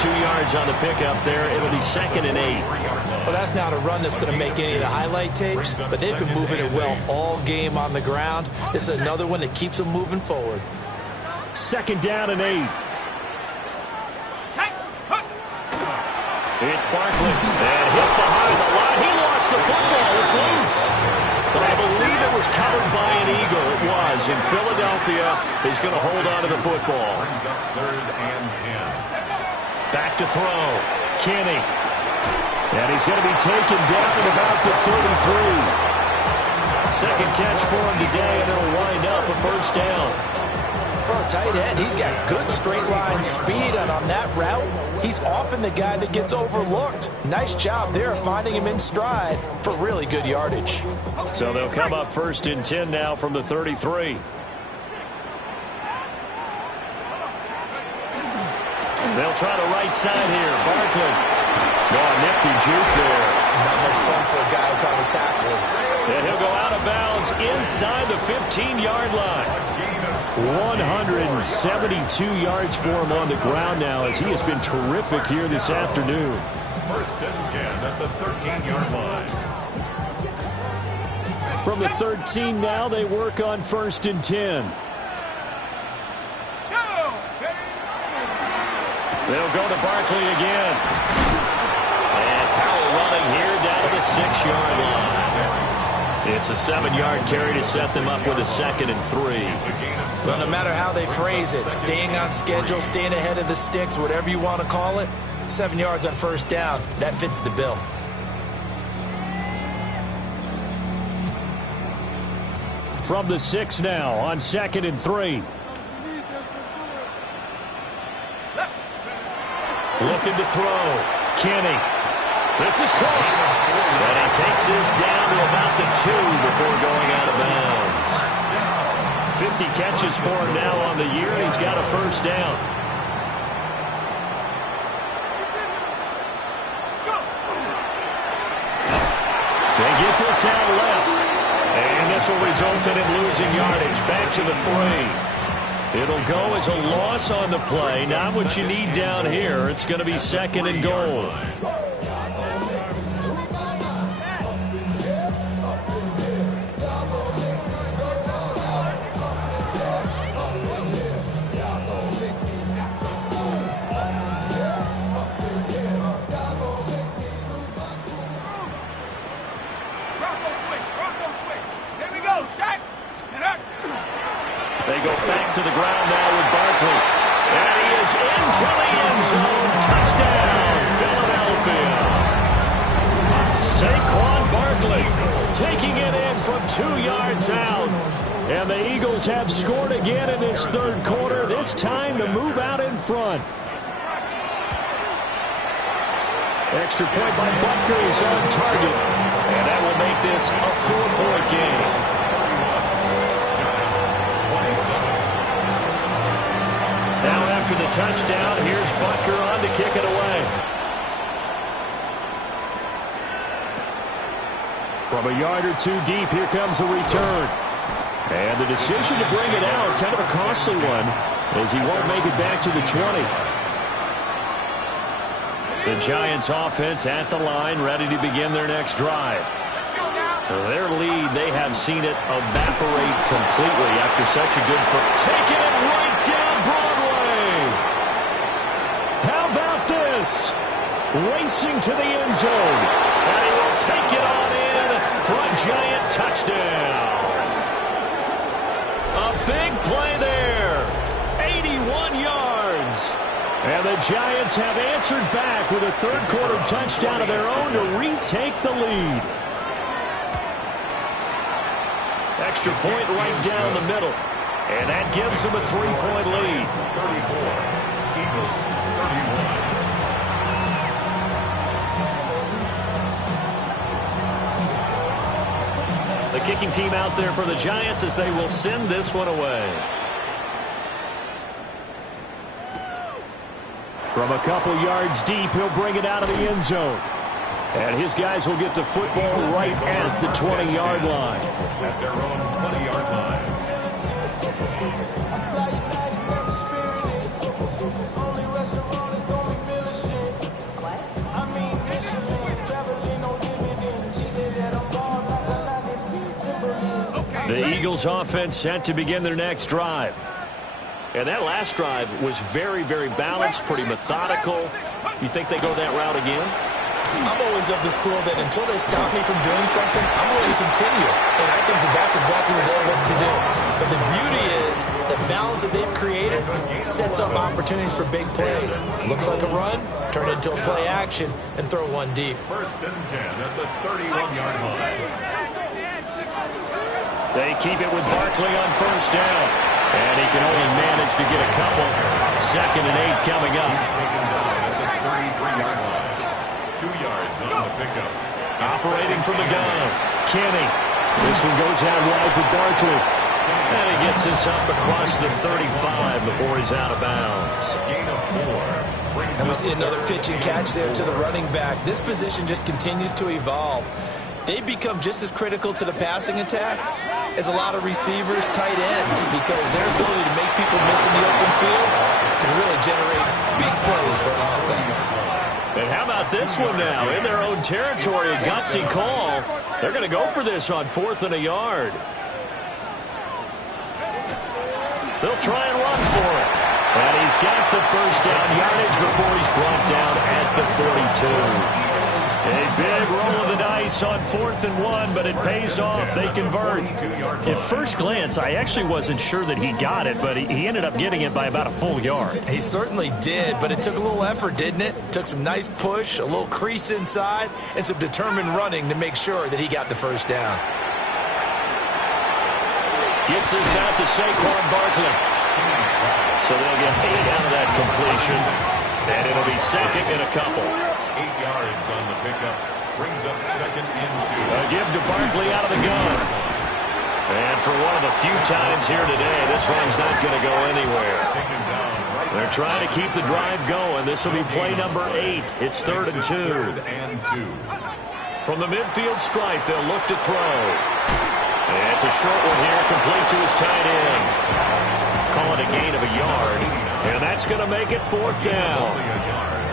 2 yards on the pickup there. It'll be 2nd and 8. Well, that's not a run that's going to make any of the highlight tapes, but they've been moving it well all game on the ground. This is another one that keeps them moving forward. 2nd down and 8. It's Barkley. And hit behind the line. He lost the football. It's loose. But I believe it was covered by an Eagle. It was. In Philadelphia, he's going to hold on to the football. Brings up 3rd and 10. Back to throw. Kenny. And he's going to be taken down at about the 33. Second catch for him today, and it'll wind up a first down. For a tight end, he's got good straight line speed, and on that route, he's often the guy that gets overlooked. Nice job there finding him in stride for really good yardage. So they'll come up 1st and 10 now from the 33. They'll try the right side here. Barkley. Oh, nifty juke there. Not much fun for a guy trying to tackle him. And he'll go out of bounds inside the 15-yard line. 172 yards for him on the ground now, as he has been terrific here this afternoon. 1st and 10 at the 13-yard line. From the 13 now, they work on 1st and 10. They'll go to Barkley again. And Powell running here down to the 6-yard line. It's a 7-yard carry to set them up with a 2nd and 3. Well, no matter how they phrase it, staying on schedule, staying ahead of the sticks, whatever you want to call it, 7 yards on 1st down, that fits the bill. From the 6 now on 2nd and 3. Looking to throw. Kenny. This is caught. And he takes this down to about the 2 before going out of bounds. 50 catches for him now on the year, and he's got a first down. They get this out left. And this will result in him losing yardage. Back to the 3. It'll go as a loss on the play. Not what you need down here. It's going to be 2nd and goal. They go back to the ground now with Barkley. And he is into the end zone. Touchdown, Philadelphia. Saquon Barkley taking it in from 2 yards out. And the Eagles have scored again in this third quarter, this time to move out in front. Extra point by Butker is on target. And that will make this a 4-point game. Now after the touchdown, here's Butker on to kick it away. From a yard or two deep, here comes a return. And the decision to bring it out, kind of a costly one, as he won't make it back to the 20. The Giants offense at the line, ready to begin their next drive. Their lead, they have seen it evaporate completely after such a good first. Taking it right down Broadway. How about this? Racing to the end zone. And he will take it on in for a Giant touchdown. A big play there. 81 yards. And the Giants have answered back with a third-quarter touchdown of their own to retake the lead. Extra point right down the middle. And that gives them a 3-point lead. 34, Eagles 31. The kicking team out there for the Giants as they will send this one away. From a couple yards deep, he'll bring it out of the end zone. And his guys will get the football right at the 20-yard line. At their own 20-yard line. The Eagles offense set to begin their next drive. And that last drive was very, very balanced, pretty methodical. You think they go that route again? I'm always of the school that until they stop me from doing something, I'm going to continue. And I think that that's exactly what they'll look to do. But the beauty is the balance that they've created sets up opportunities for big plays. Looks like a run, turn it into a play action, and throw one deep. First and 10 at the 31-yard line. They keep it with Barkley on first down. And he can only manage to get a couple. 2nd and 8 coming up. He's taken down at the 33-yard line. 2 yards on the pickup. Operating from the gun. Kenny. This one goes out wide for Barkley. And he gets this up across the 35 before he's out of bounds. Gain of 4. And we see another pitch and catch there to the running back. This position just continues to evolve. They've become just as critical to the passing attack as a lot of receivers, tight ends, because their ability to make people miss in the open field can really generate big plays for an offense. And how about this one now? In their own territory, a gutsy call. They're going to go for this on 4th and a yard. They'll try and run for it. And he's got the first down yardage before he's brought down at the 42. A big roll of the dice on 4th and 1, but it pays off. They convert. At first glance, I actually wasn't sure that he got it, but he ended up getting it by about a full yard. He certainly did, but it took a little effort, didn't it? Took some nice push, a little crease inside, and some determined running to make sure that he got the first down. Gets this out to Saquon Barkley. So they'll get 8 out of that completion, and it'll be 2nd and a couple. 8 yards on the pickup. Brings up 2nd and 2. A give to Barkley out of the gun. And for one of the few times here today, this run's not going to go anywhere. They're trying to keep the drive going. This will be play number 8. It's 3rd and 2. From the midfield stripe, they'll look to throw. And it's a short one here, complete to his tight end. Call it a gain of a yard. And that's going to make it 4th down.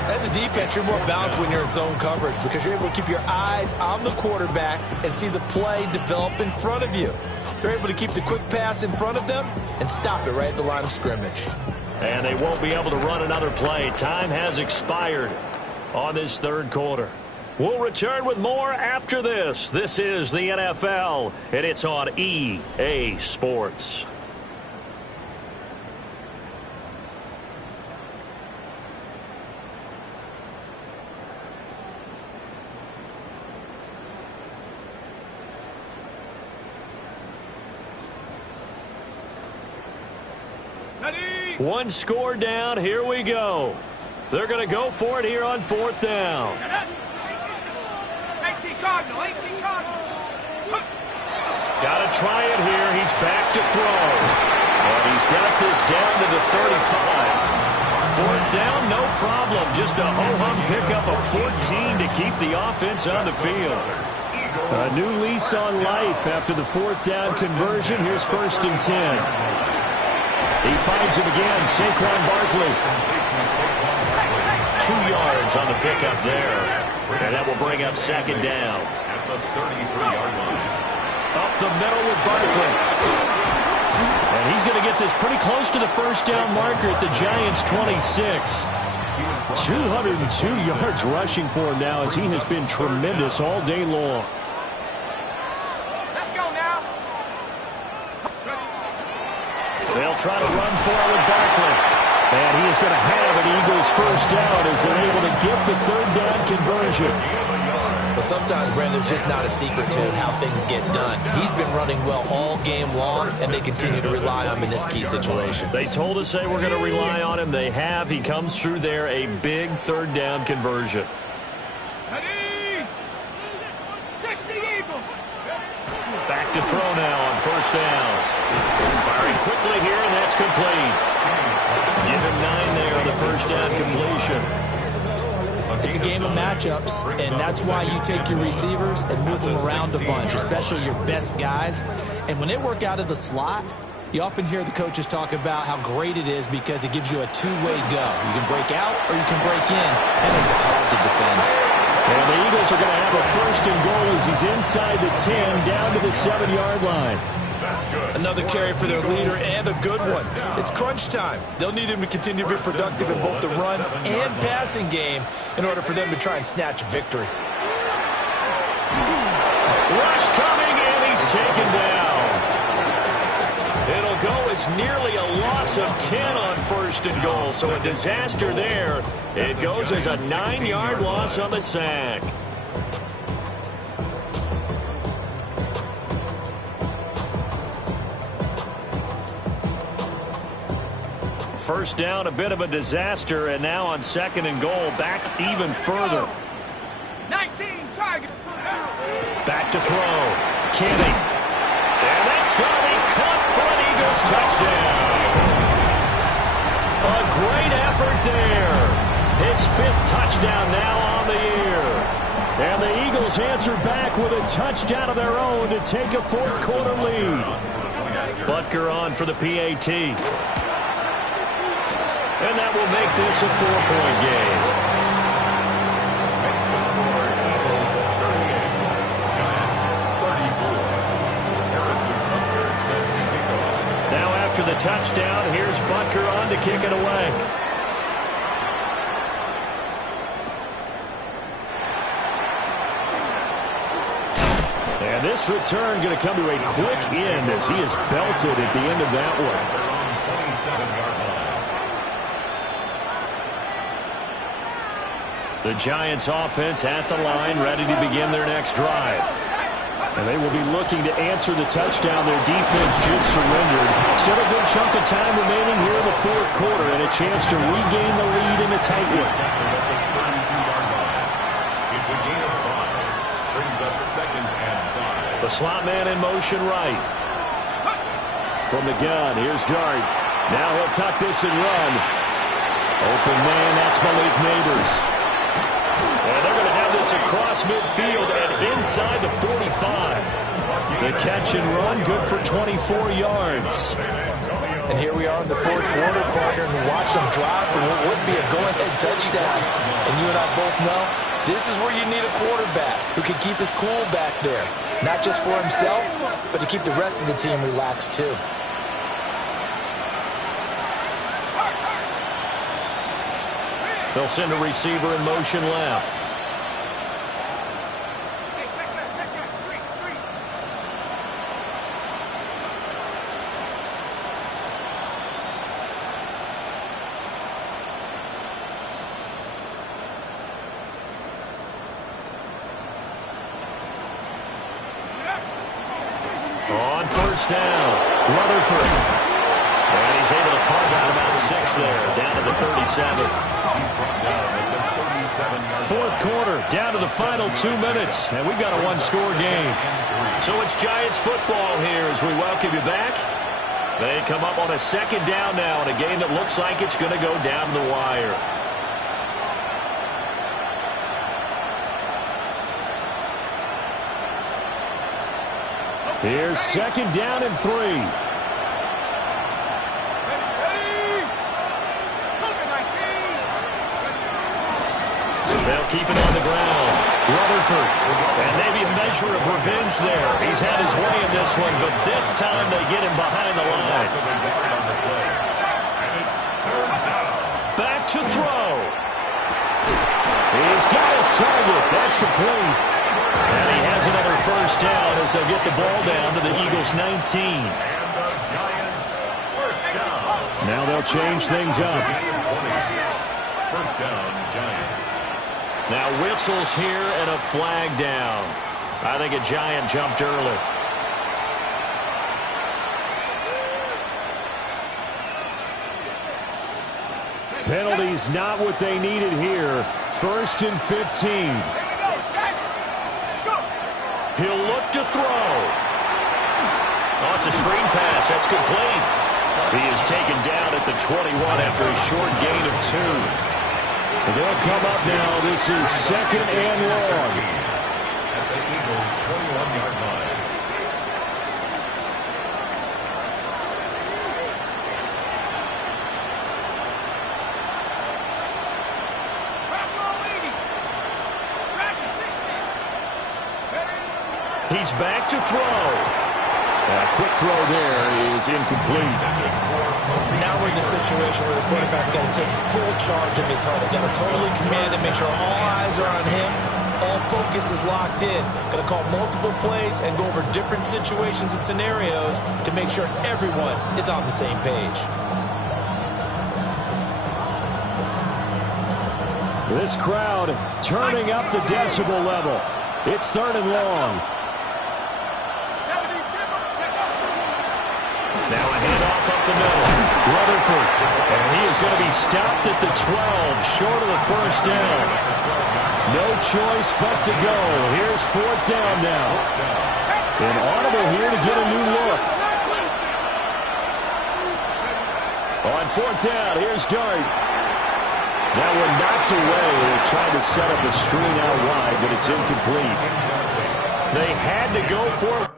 As a defense, you're more balanced when you're in zone coverage because you're able to keep your eyes on the quarterback and see the play develop in front of you. They're able to keep the quick pass in front of them and stop it right at the line of scrimmage. And they won't be able to run another play. Time has expired on this third quarter. We'll return with more after this. This is the NFL, and it's on EA Sports. One score down. Here we go. They're going to go for it here on 4th down. 18 Cardinal, 18 Cardinal. Got to try it here. He's back to throw. And he's got this down to the 35. 4th down, no problem. Just a ho-hum pickup of 14 to keep the offense on the field. A new lease on life after the 4th down conversion. Here's 1st and 10. He finds him again, Saquon Barkley. 2 yards on the pickup there. And that will bring up 2nd down. At the 33-yard line. Up the middle with Barkley. And he's going to get this pretty close to the 1st down marker at the Giants' 26. 202 yards rushing for him now as he has been tremendous all day long. Let's go now. They'll try to run for it with Barkley. And he is going to have an Eagles 1st down as they're able to get the 3rd down conversion. But sometimes, Brandon, there's just not a secret to how things get done. He's been running well all game long, and they continue to rely on him in this key situation. They told us they were going to rely on him. They have. He comes through there, a big 3rd down conversion. Ready? 60 Eagles. Back to throw now on 1st down. Firing quickly here, and that's complete. Give him 9 there on the 1st down completion. It's a game of matchups, and that's why you take your receivers and move them around a bunch, especially your best guys. And when they work out of the slot, you often hear the coaches talk about how great it is because it gives you a two-way go. You can break out or you can break in. That makes it hard to defend. And the Eagles are going to have a 1st and goal as he's inside the 10, down to the 7-yard line. Another carry for their leader and a good one. It's crunch time. They'll need him to continue to be productive in both the run and passing game in order for them to try and snatch a victory. Rush coming, and he's taken down. It'll go as nearly a loss of 10 on 1st and goal, so a disaster there. It goes as a 9-yard loss on the sack. First down, a bit of a disaster, and now on 2nd and goal, back even further. 19 target. Back to throw. Kenny. And that's going to be caught for an Eagles touchdown. A great effort there. His 5th touchdown now on the year. And the Eagles answer back with a touchdown of their own to take a 4th quarter lead. Butker on for the PAT. And that will make this a 4-point game. Makes the score Eagles 38, Giants 34. Harrison Butker set to kick off. Now after the touchdown, here's Butker on to kick it away. And this return going to come to a quick end as he is belted at the end of that one. They're on 27-yard line. The Giants offense at the line, ready to begin their next drive. And they will be looking to answer the touchdown their defense just surrendered. Still a good chunk of time remaining here in the 4th quarter and a chance to regain the lead in a tight one. It's a gain of 5. Brings up 2nd and 5. The slot man in motion right. From the gun, here's Dart. Now he'll tuck this and run. Open man, that's Malik Neighbors. And they're going to have this across midfield and inside the 45. The catch and run, good for 24 yards. And here we are in the 4th quarter, partner, and watch them drive for what would be a go-ahead touchdown. And you and I both know this is where you need a quarterback who can keep his cool back there. Not just for himself, but to keep the rest of the team relaxed too. They'll send a receiver in motion left. Hey, check that. Street. On 1st down, Rutherford. And he's able to carve out about 6 there, down to the 37. He's brought down at the 37-yard line. Fourth quarter, down to the final 2 minutes, and we've got a one-score game. So it's Giants football here as we welcome you back. They come up on a second down now in a game that looks like it's going to go down to the wire. Here's second down and 3. They'll keep it on the ground. Rutherford. And maybe a measure of revenge there. He's had his way in this one, but this time they get him behind the line. Back to throw. He's got his target. That's complete. And he has another first down as they'll get the ball down to the Eagles' 19. And the Giants first down. Now they'll change things up. First down, Giants. Now whistles here and a flag down. I think a Giant jumped early. Penalties not what they needed here. First and 15. He'll look to throw. Oh, it's a screen pass. That's complete. He is taken down at the 21 after a short gain of 2. They'll come up now. This is second and long. At the Eagles' 21-yard line. He's back to throw. A quick throw there is incomplete. Now we're in the situation where the quarterback's got to take full charge of his huddle. Got to totally command and make sure all eyes are on him. All focus is locked in. Got to call multiple plays and go over different situations and scenarios to make sure everyone is on the same page. This crowd turning up the decibel level. It's third and long. Now a handoff up the middle. Rutherford. And he is going to be stopped at the 12, short of the first down. No choice but to go. Here's fourth down now. An audible here to get a new look. On fourth down, here's Dart. That one knocked away. They tried to set up a screen out wide, but it's incomplete. They had to go for it.